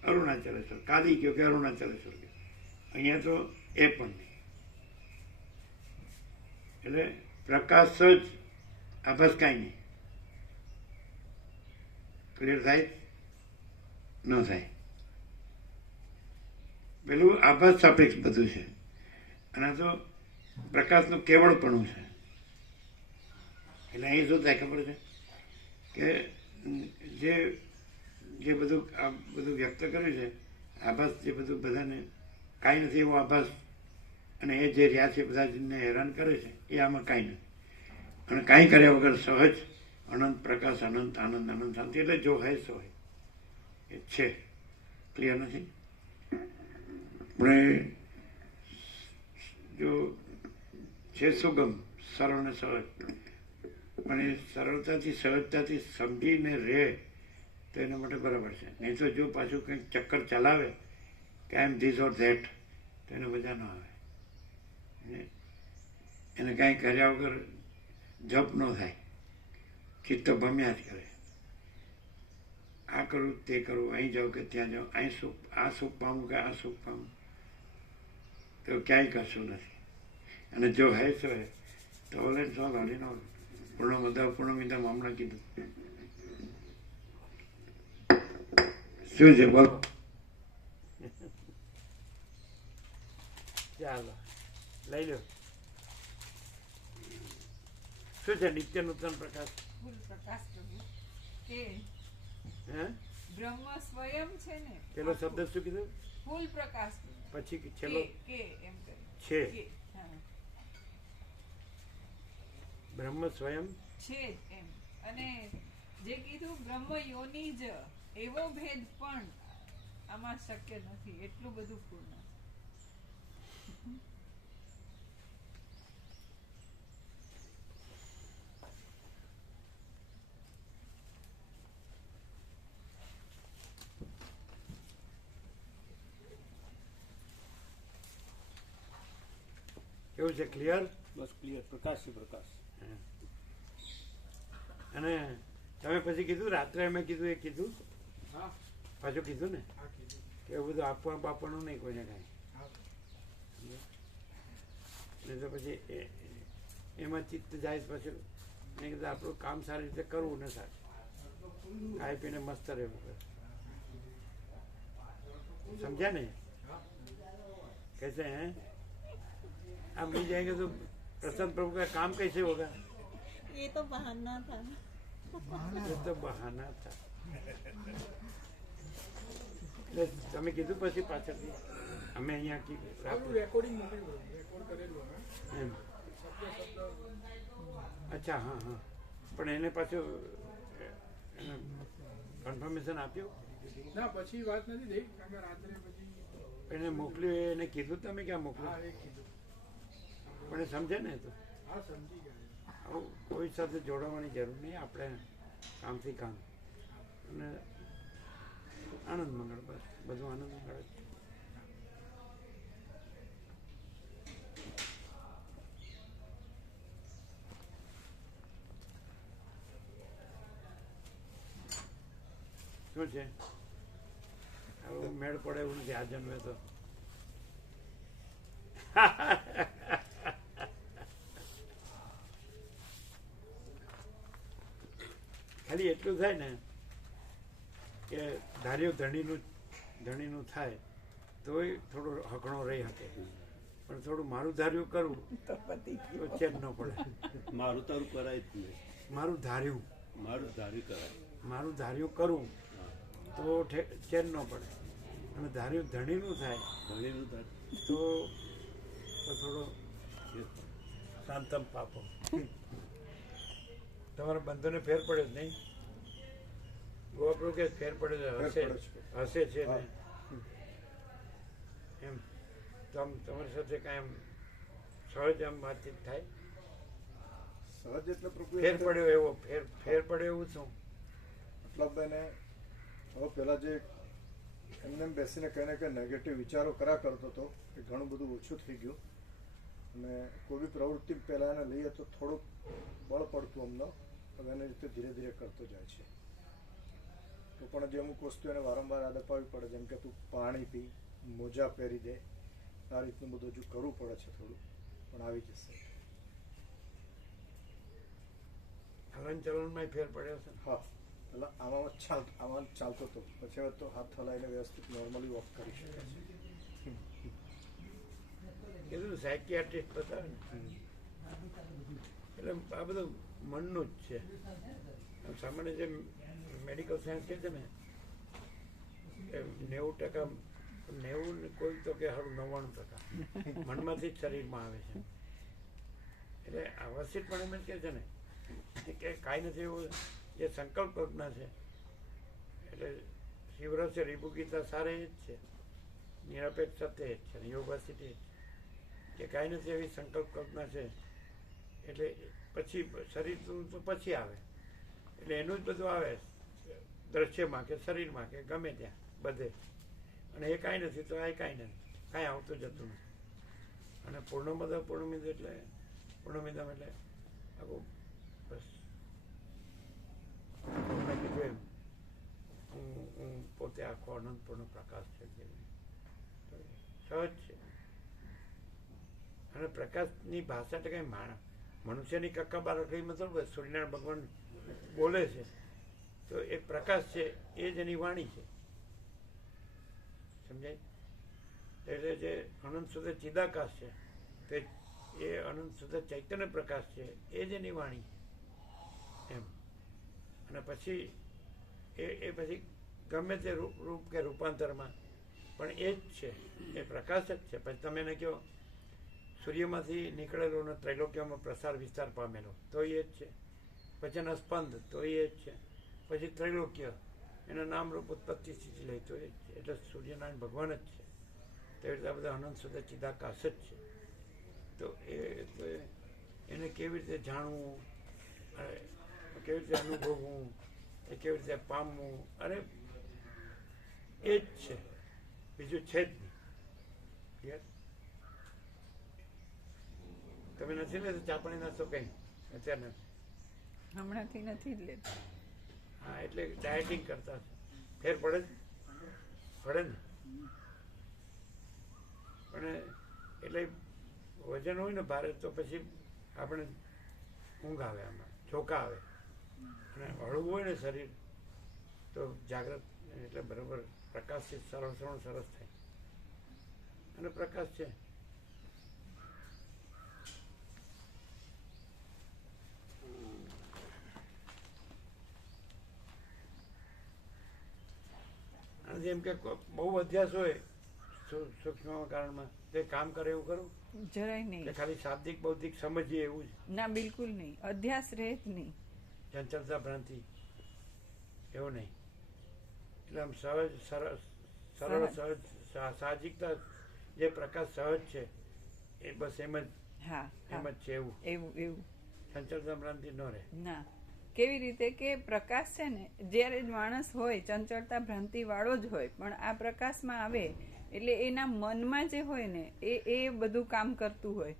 અરુણાચલેશ્વર કાદી કહો કે અરુણાચલેશ્વર કહો, અહીંયા તો એ પણ નહીં. એટલે પ્રકાશ જ આભાસ કાંઈ નહીં. ક્લિયર થાય ન થાય? પેલું આભાસ સાપેક્ષ બધું છે, અને આ તો પ્રકાશનું કેવળપણું છે. એટલે અહીં શું થાય ખબર છે કે જે બધું આ બધું વ્યક્ત કર્યું છે, આભાસ જે બધું બધાને કાંઈ નથી એવો આભાસ, અને એ જે રહ્યા છે બધાને હેરાન કરે છે, એ આમાં કાંઈ નથી. અને કાંઈ કર્યા વગર સહજ અનંત પ્રકાશ, અનંત આનંદ, અનંત શાંતિ, એટલે જો હોય સો હોય એ છે. ક્લિયર નથી? આપણે જો છે સુગમ, સરળ ને સહજ, પણ એ સરળતાથી સહજતાથી સમજીને રહે તો એના માટે બરાબર છે. નહીં તો જો પાછું કંઈક ચક્કર ચલાવે કે આઈ એમ ધીસ ઓર ધેટ, તો એને મજા ન આવે. એને કાંઈ કર્યા વગર જપ ન થાય, ચિત્ત ભમ્યા જ કરે. આ કરું તે કરું, અહીં જાઉં કે ત્યાં જાઉં, અહીં સુખ, આ સુખ પામું કે આ સુખ પામું, તો ક્યાંય કશું નથી. અને જો હે તો હે, તો ઓલ એન્ડ ઓલ હરીનો પૂર્ણમદ પૂર્ણમિદમ હમણાં કીધું. શું છે બોલો? ચાલો લઈ લો. શું છે નિત્ય નૂતન પ્રકાશ? ફૂલ પ્રકાશ પ્રભુ કે હે બ્રહ્મ સ્વયં છે ને, પેલો શબ્દ શું કીધું? ફૂલ પ્રકાશ પછી છેલ્લો કે એમ કરે છે. કે, હા, બ્રહ્મ સ્વયં છે જ એમ. અને જે કીધું બ્રહ્મ યોની જ, એવો ભેદ પણ આમાં શક્ય નથી, એટલું બધું પૂર્ણ છે. કેવું છે? ક્લિયર? બસ ક્લિયર, પ્રકાશ છે પ્રકાશ. અને તમે પછી કીધું રાત્રે મેં કીધું એ કીધું હા પાછું કીધું ને હા કીધું. કે એવું બધું આપવાનું બાપવાનું નહીં કોઈને કાંઈ. હા નહીં તો પછી એમાં ચિત્ત જાય પાછું. મેં કીધું આપણું કામ સારી રીતે કરવું ને સારું, ખાઈ પીને મસ્ત રહેવું. समझा नहीं? कैसे हैं आप? मिल जाएंगे तो प्रसन्न प्रभु का काम कैसे होगा? ये तो बहाना था। ये तो बहाना था. એટલે તમે કીધું પછી પાછળથી અમે અહીંયા રેકોર્ડિંગ રેકોર્ડ કરેલું એમ. અચ્છા હા હા, પણ એને પાછું એને કન્ફર્મેશન આપ્યું? ના પછી વાત નથી થઈ, અમે રાત્રે પછી એને મોકલ્યું, એને કીધું તમે ક્યાં મોકલ્યું? હા એ કીધું. પણ એ સમજે ને તો હા સમજી ગયા. આવું કોઈ સાથે જોડાવાની જરૂર નહીં, આપણે કામથી કામ અને આનંદ મંગળ, બસ બધું આનંદ મંગળ જ. શું છે આવું મેળ પડે એવું નથી આ જન્મે તો. ખાલી એટલું થાય ને કે ધાર્યું ધણીનું થાય તોય થોડો હકણો રહી શકે, પણ થોડું મારું ધાર્યું કરવું તો ચેન ન પડે. મારું તારું કરાય જ નહીં. મારું ધાર્યું કરાય. મારું ધાર્યું કરવું તો ચેન ન પડે, અને ધાર્યું ધણીનું થાય ધણીનું થાય તો થોડો શાંતમ પાપો. તમારા બંધોને ફેર પડે જ નહીં. ગોવાપુર કે ફેર પડે ફેર હશે પડે છે. હશે છે ને હા. એમ તો આમ તમારી સાથે કાંઈ આમ સહજ આમ વાતચીત થાય સહજ એટલે પ્રભુ ફેર પડ્યો એવો ફેર પડ્યો એવું શું મતલબ એને હવે પહેલાં જે એમને એમ બેસીને કંઈ ને કંઈ નેગેટિવ વિચારો કર્યા કરતો હતો એ ઘણું બધું ઓછું થઈ ગયું અને કોઈ બી પ્રવૃત્તિ પહેલાં એને લઈએ તો થોડુંક બળ પડતું અમને હવે એને રીતે ધીરે ધીરે કરતો જાય છે તો પણ જે અમુક વસ્તુ એને વારંવાર યાદ અપાવવી પડે જેમ કે તું પાણી પી મોજા પહેરી દે આ રીતનું બધું હજુ કરવું પડે છે થોડું પણ આવી જશે હલન ચલનમાં ફેર પડ્યો છે હા પેલા આમાં ચાલતો હતો પછી હવે તો હાથ હલાવીને વ્યવસ્થિત નોર્મલી વોક કરી શકે છે કીધું સાયકિયાટ્રિસ્ટ બતાવે ને એટલે આ બધું મનનું જ છે આમ સામાન્ય જે મેડિકલ સાયન્સ કહે છે ને એ 90% 90 કોઈ તો કે સારું 99% મનમાંથી જ શરીરમાં આવે છે એટલે અવશ્ય પણ એમ જ કહે છે ને કે કાંઈ નથી એવું જે સંકલ્પ પ્રજ્ઞા છે એટલે શિવરસ રીભુગીતા સારે જ છે નિરપેક્ષ સત્ય જ છે યોગાસિટી કે કાંઈ નથી એવી સંકલ્પ કલ્પના છે એટલે પછી શરીર તો પછી આવે એટલે એનું જ બધું આવે દ્રશ્યમાં કે શરીરમાં કે ગમે ત્યાં બધે અને એ કાંઈ નથી તો આ કાંઈ નથી કાંઈ આવતું જતું નથી અને પૂર્ણમદ પૂર્ણમિદ એટલે પૂર્ણમિદમ એટલે આખું બસ મેં કીધું એમ હું પોતે આખો અનંતપૂર્ણ પ્રકાશ છે સહજ છે અને પ્રકાશની ભાષા એટલે કંઈ મનુષ્યની કક્કા કઈ મતલબ સૂર્યનારાયણ ભગવાન બોલે છે તો એ પ્રકાશ છે એ જ એની વાણી છે સમજાય એટલે જે અનંત શુદ્ધ ચિદાકાશ છે તે એ અનંત શુદ્ધ ચૈતન્ય પ્રકાશ છે એ જ એની વાણી એમ અને પછી એ પછી ગમે તે રૂપ કે રૂપાંતરમાં પણ એ જ છે એ પ્રકાશ જ છે પછી તમે એને કહો સૂર્યમાંથી નીકળેલો અને ત્રૈલોક્યમાં પ્રસાર વિસ્તાર પામેલો તો એ જ છે પછી એના સ્પંદ તો એ જ છે પછી ત્રૈલોક્ય એના નામરૂપ ઉત્પત્તિ સ્થિતિ લે તો એ જ છે એટલે સૂર્યનારાયણ ભગવાન જ છે તેવી રીતે આ બધા અનંત શુદ્ધ ચિદાકાશ જ છે તો એને કેવી રીતે જાણવું કેવી રીતે અનુભવવું એ કેવી રીતે પામવું અરે એ જ છે બીજું છે જ નહીં તમે નથી લેતા ચા પાણી નાસ્તો કઈ અત્યારે હમણાંથી નથી જ લેતા હા એટલે ડાયટિંગ કરતા ફેર પડે જ પડે ને પણ એટલે વજન હોય ને ભારે તો પછી આપણે ઊંઘ આવે આમાં ચોકા આવે અને હળવું હોય ને શરીર તો જાગ્રત એટલે બરાબર પ્રકાશથી સરળ સરસ થાય અને પ્રકાશ છે જેમ કે બહુ અધ્યાસ હોય સૂક્ષ્મ કારણમાં તે કામ કરે એવું કરું જરાય નહીં ખાલી શાબ્દિક બૌદ્ધિક સમજીએ એવું જ ના બિલકુલ નહીં અધ્યાસ રહે જ નહીં ચંચળતા ભ્રાંતિ એવું નહીં એટલે આમ સહજ સરળ સહજ સાહજિકતા જે પ્રકાશ સહજ છે એ બસ એમ જ હા એમ જ છે એવું એવું ચંચળતા ભ્રાંતિ ન રહે ના કેવી રીતે કે પ્રકાશ છે ને જ્યારે જ માણસ હોય ચંચળતા ભ્રાંતિ વાળો જ હોય પણ આ પ્રકાશમાં આવે એટલે એના મનમાં જે હોય ને એ બધું કામ કરતું હોય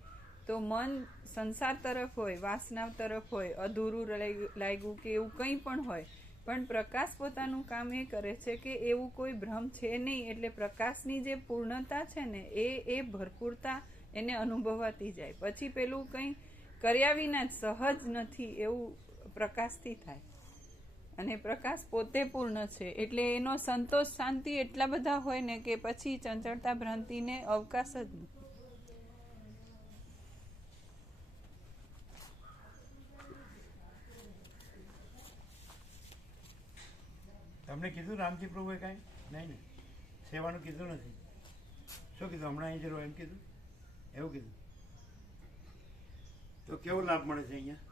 તો મન સંસાર તરફ હોય વાસના તરફ હોય અધૂરું લાગ્યું કે એવું કંઈ પણ હોય પણ પ્રકાશ પોતાનું કામ એ કરે છે કે એવું કોઈ ભ્રમ છે નહીં એટલે પ્રકાશની જે પૂર્ણતા છે ને એ ભરપૂરતા એને અનુભવાતી જાય પછી પેલું કંઈ કર્યા વિના જ સહજ નથી એવું પ્રકાશથી થાય અને પ્રકાશ પોતે પૂર્ણ છે એટલે એનો સંતોષ શાંતિ એટલા બધા હોય ને કે પછી ચંચળતા ભ્રાંતિને અવકાશ જ નથી તમને કીધું રામજી પ્રભુએ કાંઈ નહીં ને સેવાનું કીધું નથી શું કીધું હમણાં અહીં જરો એમ કીધું એવું કીધું તો કેવો લાભ મળે છે અહીંયા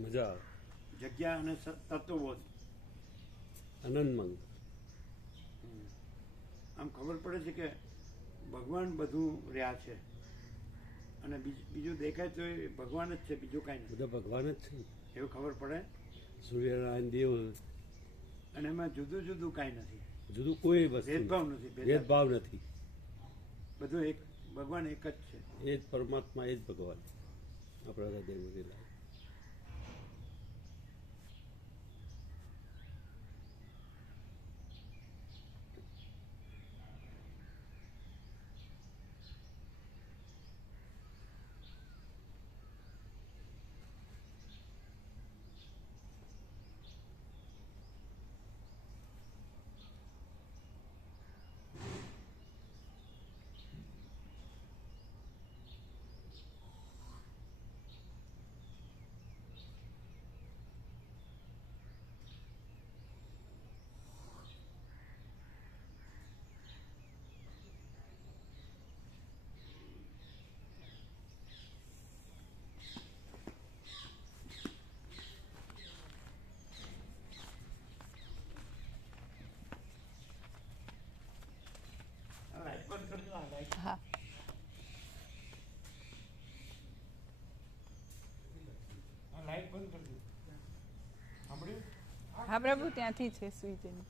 મજા આવે જગ્યા અને તત્વબોધ અનંત મંગલ. આમ ખબર પડે છે કે ભગવાન બધું રહ્યા છે અને બીજું દેખાય તો એ ભગવાન જ છે, બીજું કાંઈ નથી. બધા ભગવાન જ છે ને. એવું ખબર પડે. સૂર્યનારાયણ દેવ અને એમાં જુદું જુદું કાંઈ નથી, જુદું કોઈ વસ્તુ ભેદભાવ નથી. ભેદભાવ નથી. બધું એક, ભગવાન એક જ છે. એ જ પરમાત્મા, એ જ ભગવાન આપણા હૃદયમાં રહેલા. લાઈટ બંધ કરજો. આ લાઈટ હા લાઈટ બંધ કરજો. સાંભળ્યું? હા પ્રભુ ત્યાંથી છે સ્વીચ એની.